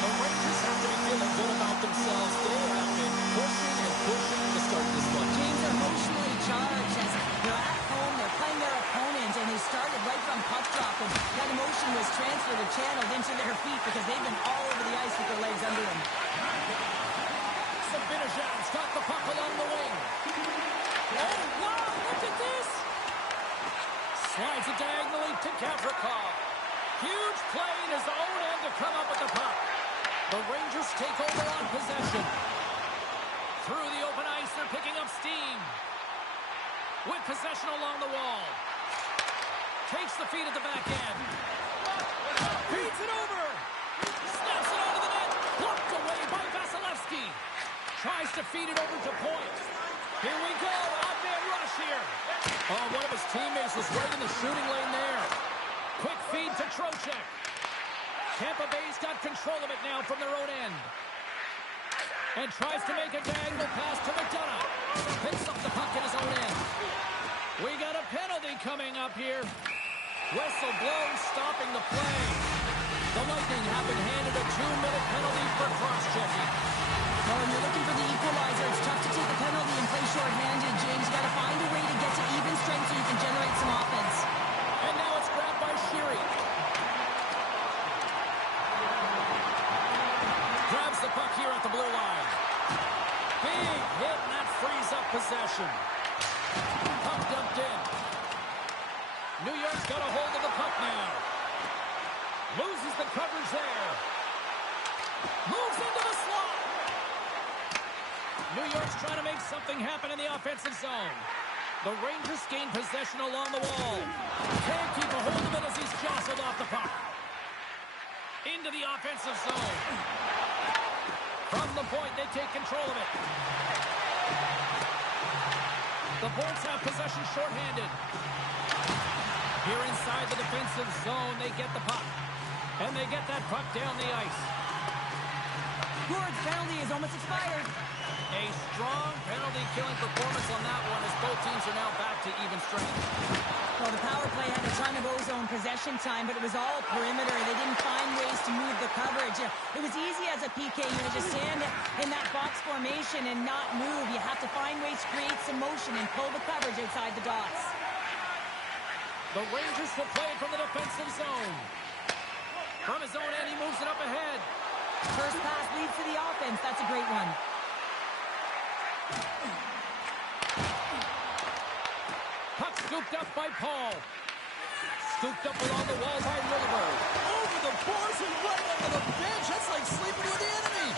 The Rangers have to be feeling good about themselves. They have been pushing and pushing to start this one. James are emotionally charged as they're at home, they're playing their opponent, and they started right from puck drop, and that emotion was transferred or channeled into their feet because they've been all over the ice with their legs under them. Zibanejad's got the puck along the wing. Oh, wow, look at this. Slides it diagonally to Gavrikov. Huge play in his own end to come up with the puck. The Rangers take over on possession. Through the open ice, they're picking up steam. With possession along the wall. Takes the feed at the back end. Feeds it over. Snaps it onto the net. Blocked away by Vasilevsky. Tries to feed it over to Point. Here we go. Odd man rush here. Oh, one of his teammates was right in the shooting lane there. Quick feed to Trocheck. Tampa Bay's got control of it now from their own end. And tries to make a diagonal pass to McDonough. Picks up the puck in his own end. We got a penalty coming up here. Whistle blown, stopping the play. The Lightning have been handed a 2-minute penalty for cross-checking. Well, when you're looking for the equalizer, it's tough to take a penalty and play short-handed, James. You got to find a way to get to even strength so you can generate some offense. And now it's grabbed by Sheary. Grabs the puck here at the blue line. Big hit, and that frees up possession. Puck dumped in. New York's got a hold of the puck now. Loses the coverage there. Moves into the slot. New York's trying to make something happen in the offensive zone. The Rangers gain possession along the wall. Can't keep a hold of it as he's jostled off the puck. Into the offensive zone. From the point, they take control of it. The Bolts have possession shorthanded. Here inside the defensive zone, they get the puck. And they get that puck down the ice. Gord's penalty is almost expired. A strong penalty-killing performance on that one as both teams are now back to even strength. Well, the power play had a ton of ozone possession time, but it was all perimeter. They didn't find ways to move the coverage. It was easy as a PK unit to stand in that box formation and not move. You have to find ways to create some motion and pull the coverage outside the dots. The Rangers will play it from the defensive zone. From his own end, he moves it up ahead. First pass leads to the offense. That's a great one. Puck scooped up by Paul. Scooped up along the wall by Riverberg. Over the boards and right under the bench. That's like sleeping with the enemy.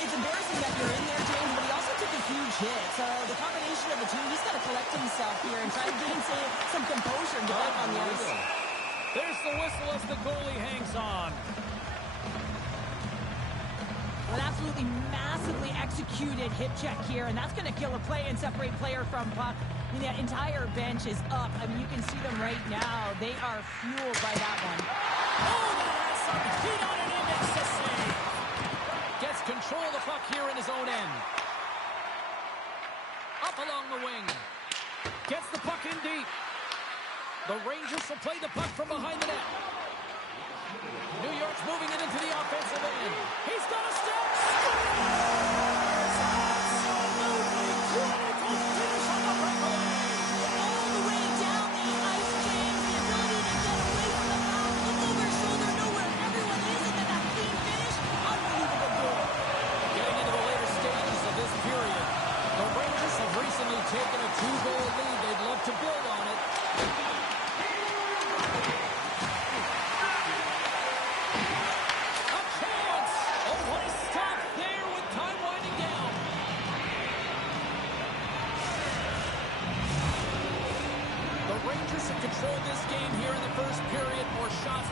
It's embarrassing that you're in there, James, but he also took a huge hit. So the combination of the two, he's got to collect himself here and try to gain some composure and get back on the ice. There's the whistle as the goalie hangs on. An absolutely massively executed hip check here, and that's going to kill a play and separate player from puck. I mean, the entire bench is up. I mean, you can see them right now. They are fueled by that one. Oh, that has some heat on it. He makes the save. Gets control of the puck here in his own end. Up along the wing. Gets the puck in deep. The Rangers will play the puck from behind the net. New York's moving it into the offensive end. He's got a step.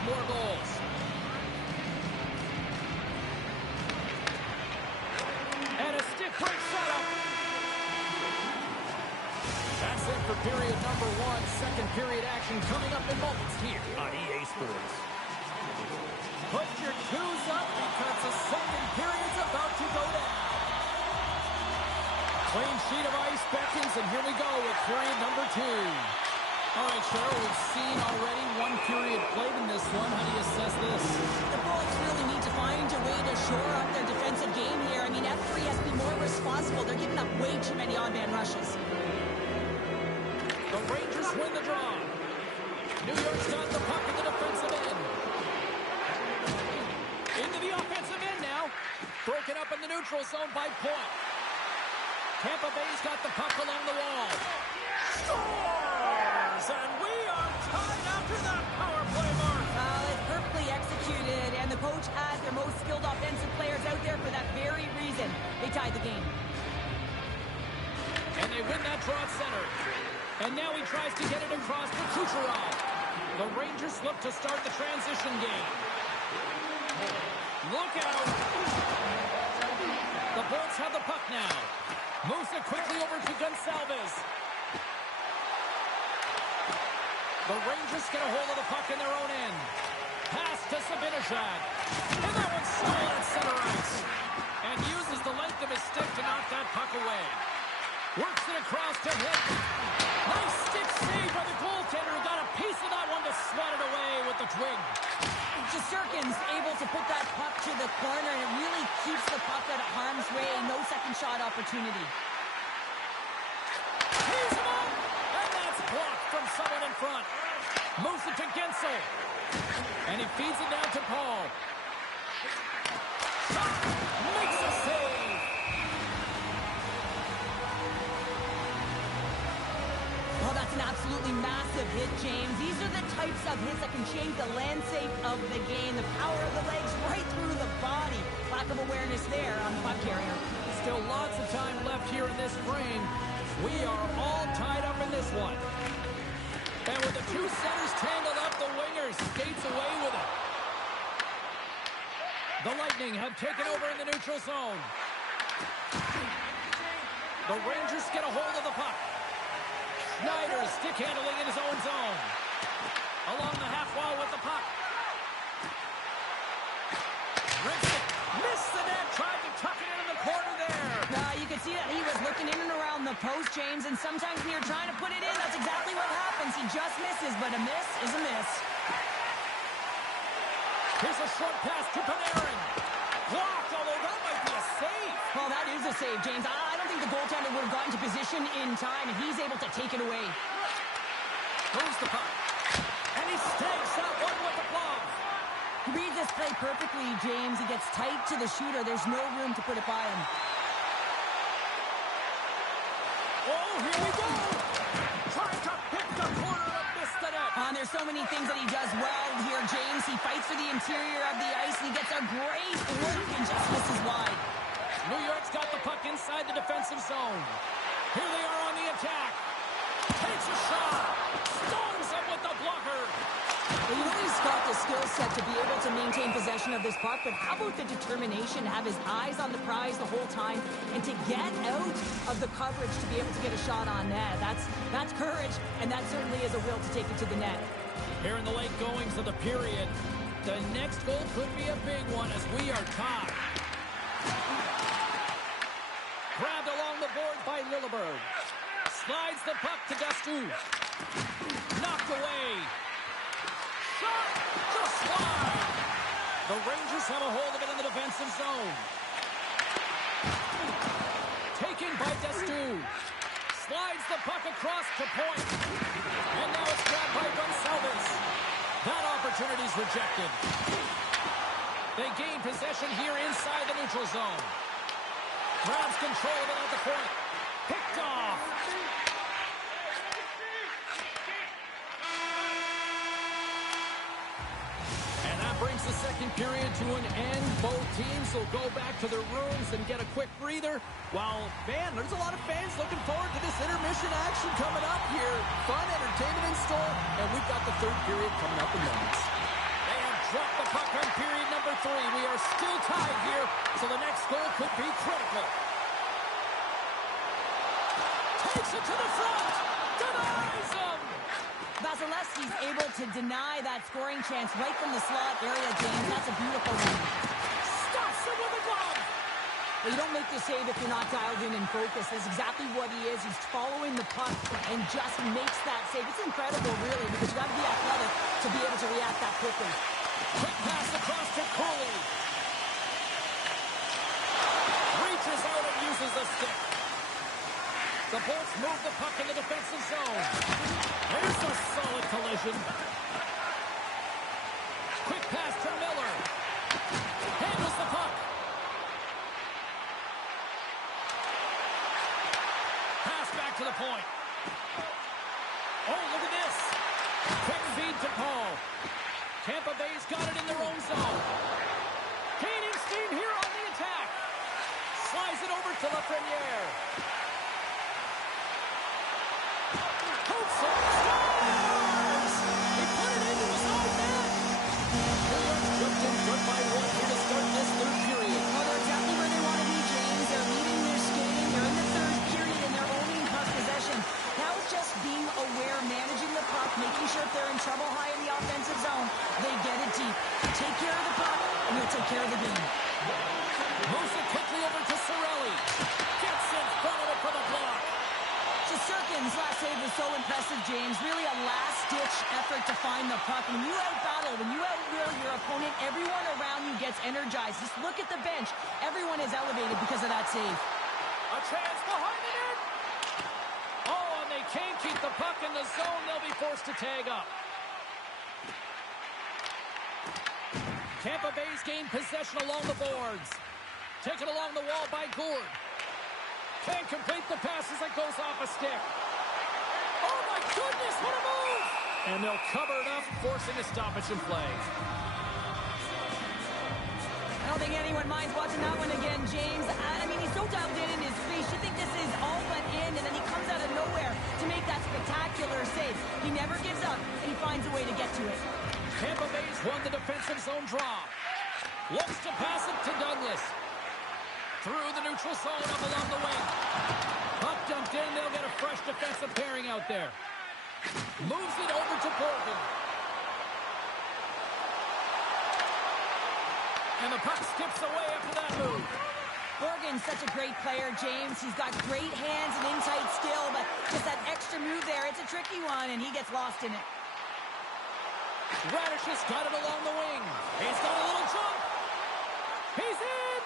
more goals. And a stick break setup. That's it for period number 1. Second period action coming up in moments here on EA Sports. Put your twos up because the second period's about to go down. Clean sheet of ice beckons, and here we go with period number 2. All right, Cheryl, we've seen already one period played in this one. How do you assess this? The Bullets really need to find a way to shore up their defensive game here. I mean, F3 has to be more responsible. They're giving up way too many odd-man rushes. The Rangers win the draw. New York's got the puck in the defensive end. Into the offensive end now. Broken up in the neutral zone by Point. Tampa Bay's got the puck along the wall. Scores! And we are tied after that power play mark. It's perfectly executed, and the coach has their most skilled offensive players out there for that very reason. They tied the game. And they win that draw at center. And now he tries to get it across to Kucherov. The Rangers look to start the transition game. Look out! The Bolts have the puck now. Moves it quickly over to Gonçalves. The Rangers get a hold of the puck in their own end. Pass to Zibanejad. And that one's stolen at center ice. And uses the length of his stick to knock that puck away. Works it across to him. Nice stick save by the goaltender. Got a piece of that one to swat it away with the twig. Shesterkin's able to put that puck to the corner, and it really keeps the puck out of harm's way. No second shot opportunity. He's him up! And that's blocked from someone in front. Moves it to Gensel. And he feeds it down to Paul. Shot! Makes a save! Oh, that's an absolutely massive hit, James. These are the types of hits that can change the landscape of the game. The power of the legs right through the body. Lack of awareness there on the puck carrier. Still lots of time left here in this frame. We are all tied up in this one. And with the two centers tangled up, the wingers skates away with it. The Lightning have taken over in the neutral zone. The Rangers get a hold of the puck. Schneider stick handling in his own zone. Along the half wall with the puck. Rips it. Missed the net. Tried to tuck it in the corner there. You could see that he was looking in and around the post, James, and sometimes when you're trying to put it in, that's exactly what happens. He just misses, but a miss is a miss. Here's a short pass to Panarin. Blocked, although that might be a save. Well, that is a save, James. I don't think the goaltender would have gotten to position in time, and he's able to take it away. Moves the puck. And he stakes that one with the glove. He reads this play perfectly, James. He gets tight to the shooter. There's no room to put it by him. Oh, here we go. Trying to pick the corner and miss the net. There's so many things that he does well here, James. He fights for the interior of the ice, and he gets a great look and just misses wide. New York's got the puck inside the defensive zone. Here they are on the attack. Takes a shot. Stones him with the blocker. Well, you know he's got the skill set to be able to maintain possession of this puck, but how about the determination to have his eyes on the prize the whole time and to get out of the coverage to be able to get a shot on net? That's courage, and that certainly is a will to take it to the net. Here in the late goings of the period, the next goal could be a big one as we are tied. Grabbed along the board by Lilleberg. Slides the puck to Dastou. Knocked away. Shot! Just wide. The Rangers have a hold of it in the defensive zone. Taken by Dastou. Slides the puck across to Point. And now it's grabbed by Gonçalves. That opportunity's rejected. They gain possession here inside the neutral zone. Grabs control of it at the point. Picked off. And that brings the second period to an end. Both teams will go back to their rooms and get a quick breather. While, man, there's a lot of fans looking forward to this intermission action coming up here. Fun entertainment in store, and we've got the third period coming up in moments. They So the next goal could be critical. Takes it to the front. Denies him. Vasilevsky's able to deny that scoring chance right from the slot area, James. That's a beautiful one. Stops him with a glove. Well, you don't make the save if you're not dialed in and focused. That's exactly what he is. He's following the puck and just makes that save. It's incredible, really, because you got to be athletic to be able to react that quickly. Quick pass across to Cooley. Reaches out and uses the stick. The Bolts move the puck in the defensive zone. There's a solid collision. Quick pass to Miller. Handles the puck. Pass back to the point. Oh, look at this. Quick feed to Paul. Tampa Bay's got it in their own zone. Gaining steam here on the attack. Slides it over to Lafreniere. Hoops it. Scores! He put it into his own net. New York's jumped in front by one here to start this third period. Well, they're exactly where they want to be, James. They're leading their skating. They're in the third period, and they're owning puck possession. Now it's just being aware, managing the puck, making sure if they're in trouble high in the offensive zone, they get it deep. Take care of the puck, and you'll take care of the game. Moves it quickly over to Cirelli. Gets in front of it for the block. Shesterkin's last save was so impressive, James. Really a last-ditch effort to find the puck. When you out-battle, when you out-will your opponent, everyone around you gets energized. Just look at the bench. Everyone is elevated because of that save. A chance behind the net. Oh, and they can't keep the puck in the zone. They'll be forced to tag up. Tampa Bay's gained possession along the boards. Taken along the wall by Gourde. Can't complete the pass as it goes off a stick. Oh, my goodness, what a move! And they'll cover it up, forcing a stoppage in play. I don't think anyone minds watching that one again, James. I mean, he's so dialed in his crease. You think this is all but in, and then he comes out of nowhere to make that spectacular save. He never gives up, and he finds a way to get to it. Tampa Bay's won the defensive zone draw. Looks to pass it to Douglas. Through the neutral zone up along the wing. Puck dumped in. They'll get a fresh defensive pairing out there. Moves it over to Borgen. And the puck skips away after that move. Borgen's such a great player, James. He's got great hands and in-tight skill, but just that extra move there, it's a tricky one, and he gets lost in it. Radish has got it along the wing. He's got a little jump. He's in.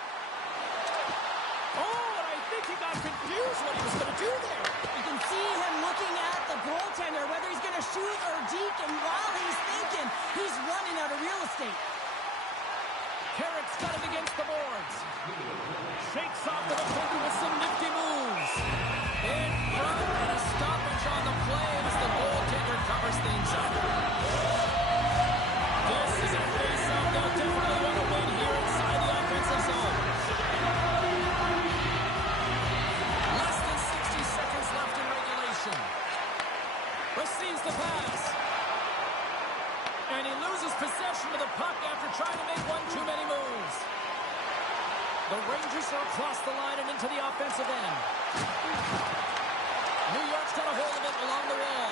Oh, and I think he got confused what he was going to do there. You can see him looking at the goaltender, whether he's going to shoot or deke, and while he's thinking, he's running out of real estate. Carrick's got it against the boards. Shakes off the defender with some nifty moves. In front, and a stoppage on the play as the goaltender covers things up. This is a face-off they'll definitely want to win here inside the offensive zone. Less than 60 seconds left in regulation. Receives the pass. And he loses possession of the puck after trying to make one too many moves. The Rangers are across the line and into the offensive end. New York's got a hold of it along the wall.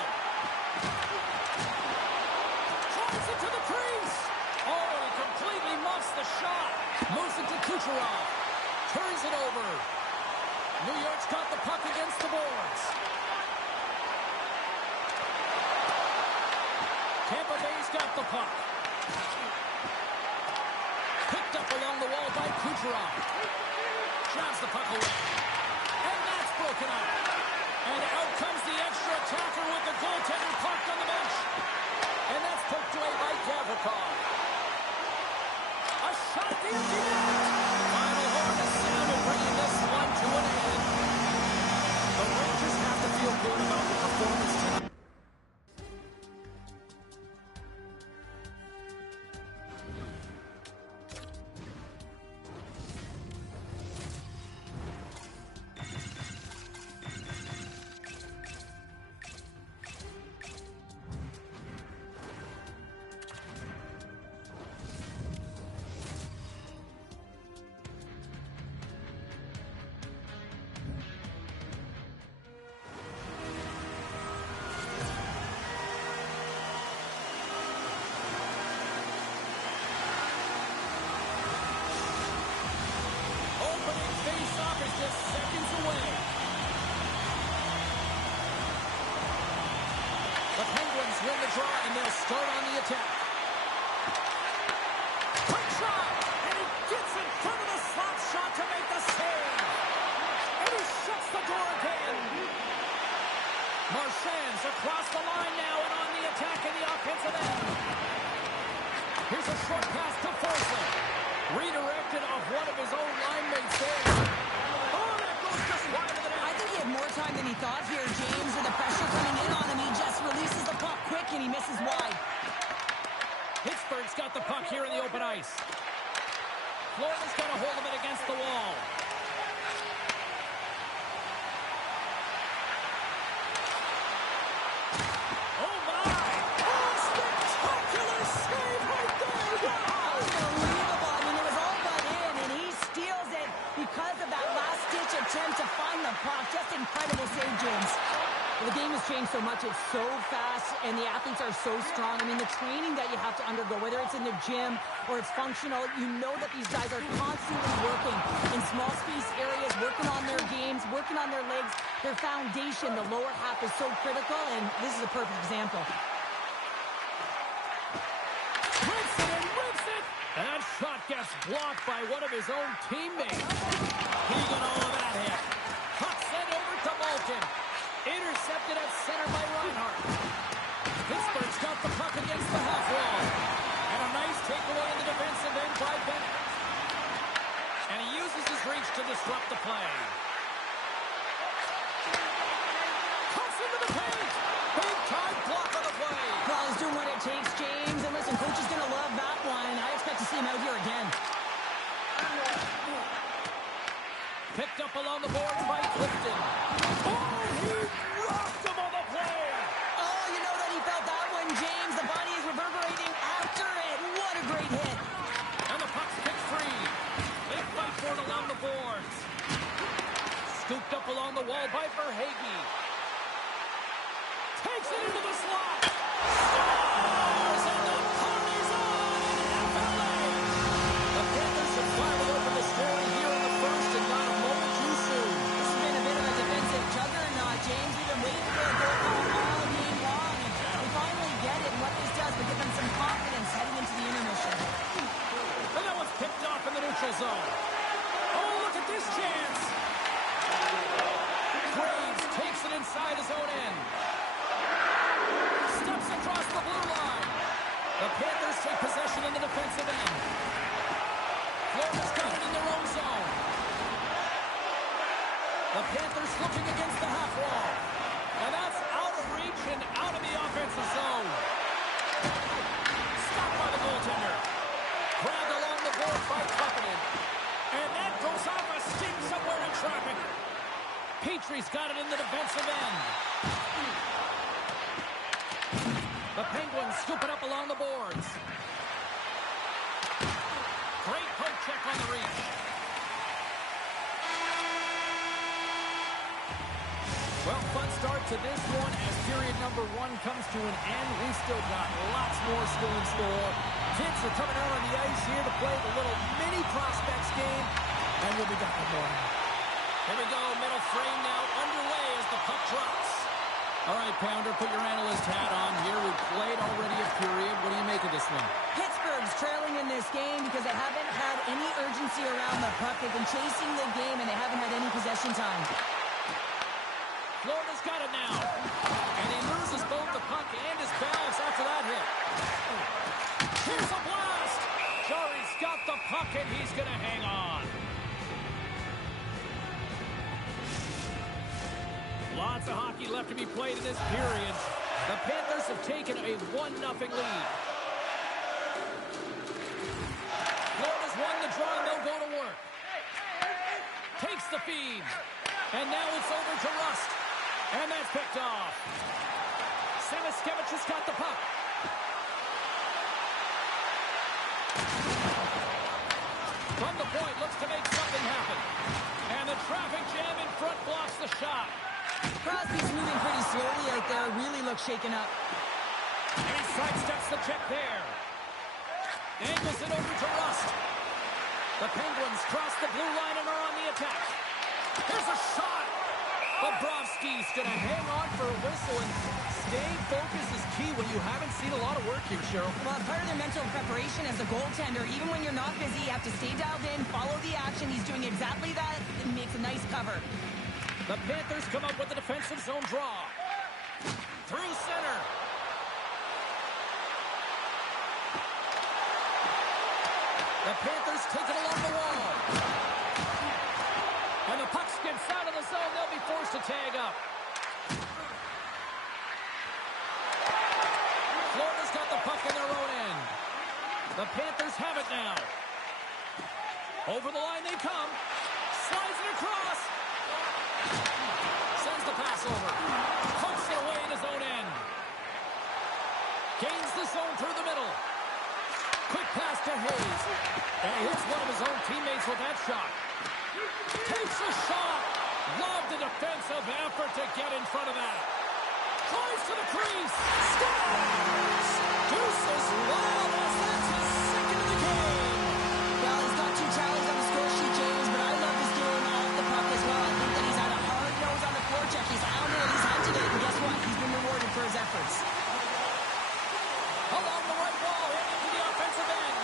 Tries it to the crease. Oh, he completely muffs the shot. Moves it to Kucherov. Turns it over. New York's got the puck against the boards. Tampa Bay's got the puck. Picked up along the wall by Kucherov. Shoves the puck away. And that's broken up. And out comes the extra attacker with the goaltender parked on the bench. And that's poked away by Gavrikov. A shot at the empty net. Final horn is sounded, bringing this one to an end. The Rangers have to feel good about the performance tonight. just seconds away. The Penguins win the draw, and they'll start on the attack. Quick shot, and he gets in front of the slot shot to make the save. And he shuts the door again. Marchand's across the line now and on the attack in the offensive end. Here's a short pass to Forsling. Redirected off one of his own line mates there. Oh, that goes just wide of the net. I think he had more time than he thought here, James. With the pressure coming in on him, he just releases the puck quick and he misses wide. Pittsburgh's got the puck here in the open ice. Florida's got a hold of it against the wall. Oh, my! Oh, spectacular save right there! Wow! Unbelievable. I mean, it was all but in, and he steals it because of that last-ditch attempt to find the puck. Just incredible save, James. The game has changed so much. It's so fast, and the athletes are so strong. I mean, the training that you have to undergo, whether it's in the gym or it's functional, you know that these guys are constantly working in small space areas, working on their games, working on their legs. Their foundation, the lower half, is so critical, and this is a perfect example. Rips it and rips it! And that shot gets blocked by one of his own teammates. He got all of that hit. Puck sent over to Malkin. Intercepted at center by Reinhart. Pittsburgh's got the puck against the half wall. And a nice takeaway in the defensive end by Bennett. And he uses his reach to disrupt the play. Cuts into the paint. Big time block on the play. Well, he's doing what it takes, James. And listen, coach is going to love that one. I expect to see him out here again. Picked up along the boards by Clifton. Oh, he rocked him on the play. Oh, you know that he felt that one, James. The body is reverberating after it. What a great hit. And the puck's kicked free. They fight for it along the boards. Scooped up along the wall by Verhaeghe. Takes it into the slot. Scores! And the party's on in FLA. The Panthers have finally opened the scoring here in the first, and not a moment too soon. This has been a bit of a defensive juggernaut, James. We've been waiting for a goal all game long. And we finally get it. And what this does will give them some confidence heading into the intermission. And that one's picked off in the neutral zone. Oh, look at this chance. Graves takes it inside his own end. Steps across the blue line. The Panthers take possession in the defensive end. Florida's got it in their own zone. The Panthers looking against the half wall. And that's out of reach and out of the offensive zone. Stopped by the goaltender. Grabbed along the board by Kuppinen. And that goes off a stick somewhere in traffic. Petrie's got it in the defensive end. The Penguins scoop it up along the boards. Great poke check on the reach. Well, fun start to this one as period number one comes to an end. We've still got lots more still in store. Kids are coming out on the ice here to play the little mini prospects game, and we'll be back in the morning. Here we go, middle frame now underway as the puck drops. All right, Pounder, put your analyst hat on here. We've played already a period. What do you make of this one? Pittsburgh's trailing in this game because they haven't had any urgency around the puck. They've been chasing the game, and they haven't had any possession time. Florida's got it now. And he loses both the puck and his balance after that hit. Here's a blast. Jarry's got the puck, and he's going to hang on. Lots of hockey left to be played in this period. The Panthers have taken a 1-0 lead. Florida's won the draw, and they'll go to work. Takes the feed. And now it's over to Rust. And that's picked off. Samiskevich has got the puck. From the point, looks to make something happen. And the traffic jam in front blocks the shot. Crosby's moving pretty slowly out there. Really looks shaken up. And he sidesteps the check there. Angles it over to Rust. The Penguins cross the blue line and are on the attack. Here's a shot. Bobrovsky's going to hang on for a whistle, and staying focused is key when you haven't seen a lot of work here, Cheryl. Well, part of their mental preparation as a goaltender, even when you're not busy, you have to stay dialed in, follow the action. He's doing exactly that and makes a nice cover. The Panthers come up with the defensive zone draw. Through center. The Panthers take it along the wall. And the puck skips out of the zone. They'll be forced to tag up. Florida's got the puck in their own end. The Panthers have it now. Over the line they come. Slides it across. Sends the pass over. Punts it away in his own end. Gains the zone through the middle. Quick pass to Hayes. And here's one of his own teammates with that shot. Takes a shot. Loved the defensive effort to get in front of that. Drives to the crease. Scores! Deuces Lawless. That's his second of the game. Well, he's got 2 tallies on the score sheet, James, but I love his game off the puck as well. I think that he's had a hard nose on the forecheck. He's hounded it. He's hunted it. And guess what? He's been rewarded for his efforts. Along the right wall, heading to the offensive end.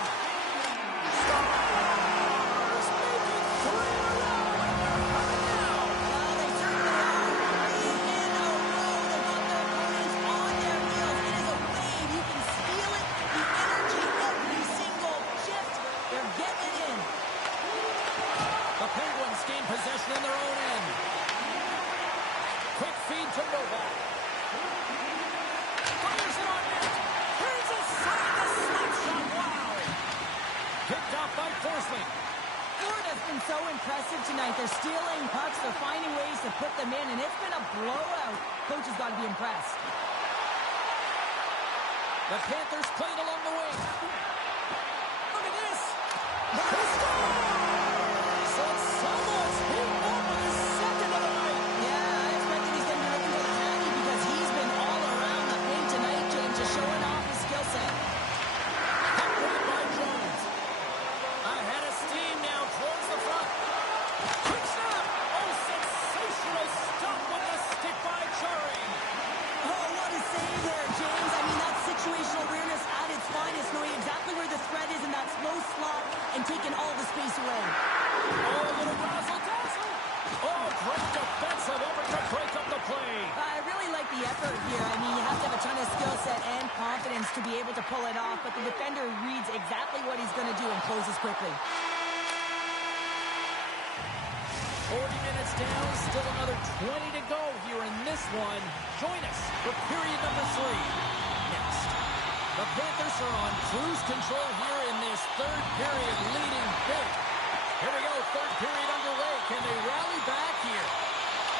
Possession in their own end. Quick feed to Novak. Fires it on net. Here's a side to slap shot. Wow. Picked off by Forsling. Florida's been so impressive tonight. They're stealing pucks. They're finding ways to put them in, and it's been a blowout. Coach has got to be impressed. The Panthers played along the wing. Look at this. He scores! So it's Samuels. He won with his second of the night. Yeah, I expect that he's going to be looking for the handy because he's been all around the paint tonight, James, just showing off his skill set. Puck grabbed by Jones. Ahead of steam now towards the front. Quick snap. Oh, sensational stop with the stick by Chari. Oh, what a save there, James. I mean, that's situational awareness at its finest, knowing exactly where the threat is in that slow slot and taking all the space away. Oh, a little razzle-dazzle. Oh, great defensive effort to break up the play. I really like the effort here. I mean, you have to have a ton of skill set and confidence to be able to pull it off, but the defender reads exactly what he's going to do and closes quickly. 40 minutes down, still another 20 to go here in this one. Join us for period number 3 next. The Panthers are on cruise control here in this third period, leading big. Here we go, third period underway. Can they rally back here?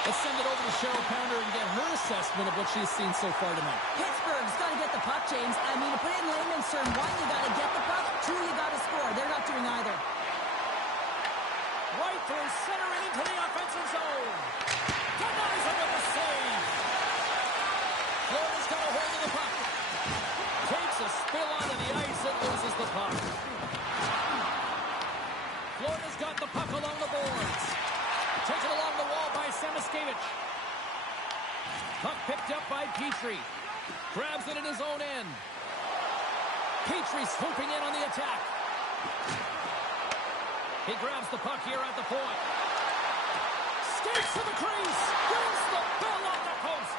Let's send it over to Cheryl Pounder and get her assessment of what she's seen so far tonight. Pittsburgh's got to get the puck, James. I mean, to put it in layman's term, 1, you got to get the puck. 2, you got to score. They're not doing either. Right through center and into the offensive zone. Denies him with the save. Florida's got a hold of the puck. Takes a spill onto the ice and loses the puck. Florida's got the puck along the boards. Taken along the wall by Samoskevich. Puck picked up by Petrie. Grabs it in his own end. Petrie swooping in on the attack. He grabs the puck here at the point. Skates to the crease. Wins the ball off the post.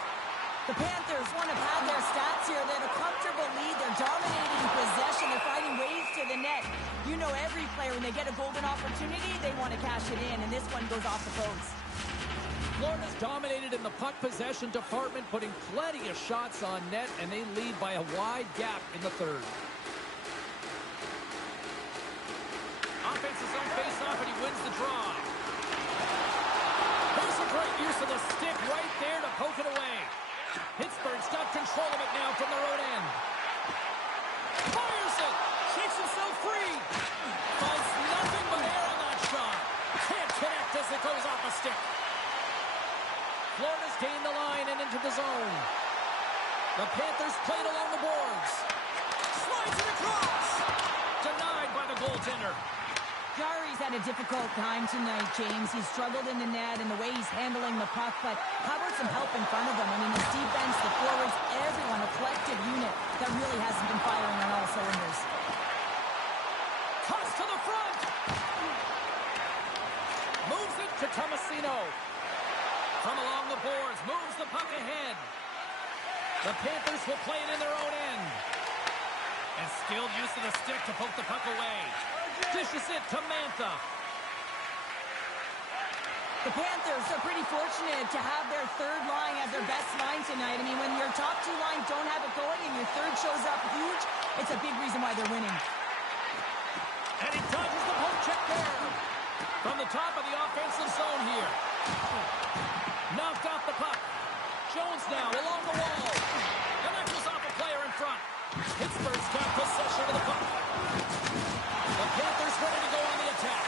The Panthers want to pad their stats here. They have a comfortable lead. They're dominating possession. They're finding ways to the net. You know every player, when they get a golden opportunity, they want to cash it in, and this one goes off the post. Florida's dominated in the puck possession department, putting plenty of shots on net, and they lead by a wide gap in the third. Offensive zone face-off, and he wins the draw. There's a great use of the stick right there to poke it away. Pittsburgh's got control of it now from their own end. Fires it! Shakes himself free! Finds nothing but air on that shot. Can't connect as it goes off a stick. Florida's gained the line and into the zone. The Panthers played along the boards. Slides it across! Denied by the goaltender. Jari's had a difficult time tonight, James. He's struggled in the net and the way he's handling the puck, but how about some help in front of him? I mean, his defense, the forwards, everyone, a collective unit that really hasn't been firing on all cylinders. Toss to the front. Moves it to Tomasino. From along the boards, moves the puck ahead. The Panthers will play it in their own end. And skilled use of the stick to poke the puck away. Dishes it to Mantha. The Panthers are pretty fortunate to have their third line as their best line tonight. I mean, when your top two lines don't have it going and your third shows up huge, it's a big reason why they're winning. And he dodges the poke check there. From the top of the offensive zone here. Knocked off the puck. Jones now along the wall. And that goes off a player in front. Pittsburgh's got possession of the puck. The Panthers ready to go on the attack.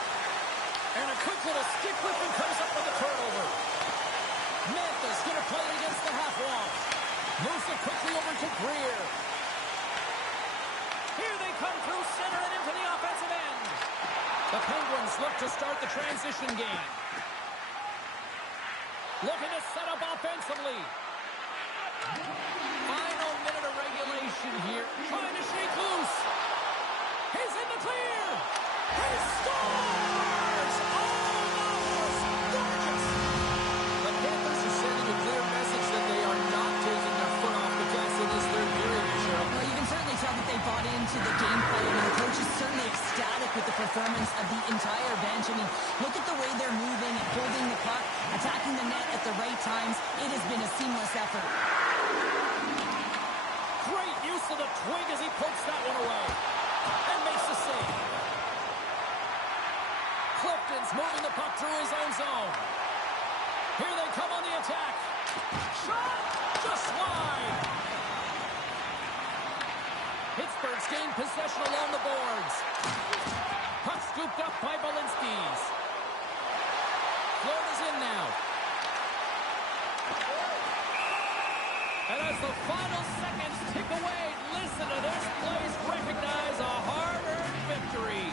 And a quick little stick whipping comes up with a turnover. Mantha's going to play it against the half wall. Moves it quickly over to Greer. Here they come through center and into the offensive end. The Penguins look to start the transition game. Looking to set up offensively. Final minute of regulation here. Trying to shake loose. He's in the clear. He scores! Oh, that was gorgeous. The Panthers are sending a clear message that they are not taking their foot off the gas in this third period, Cheryl. Well, you can certainly tell that they bought into the game plan, and the coach is certainly ecstatic with the performance of the entire bench. I mean, look at the way they're moving and holding the puck, attacking the net at the right times. It has been a seamless effort. Great use of the twig as he pokes that one away. And makes the save. Clifton's moving the puck through his own zone. Here they come on the attack. Shot! Just wide. Pittsburgh's gained possession along the boards. Puck scooped up by Balinskis. Florida's in now. And as the final seconds tick away, listen to this place recognize a hard-earned victory.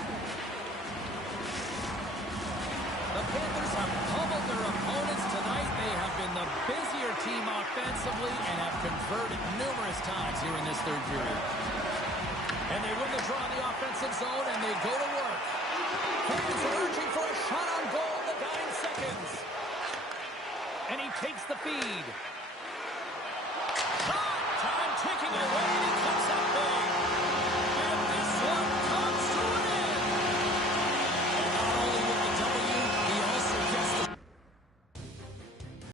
The Panthers have pummeled their opponents tonight. They have been the busier team offensively and have converted numerous times here in this third period. And they win the draw in the offensive zone, and they go to work. Fans are urging for a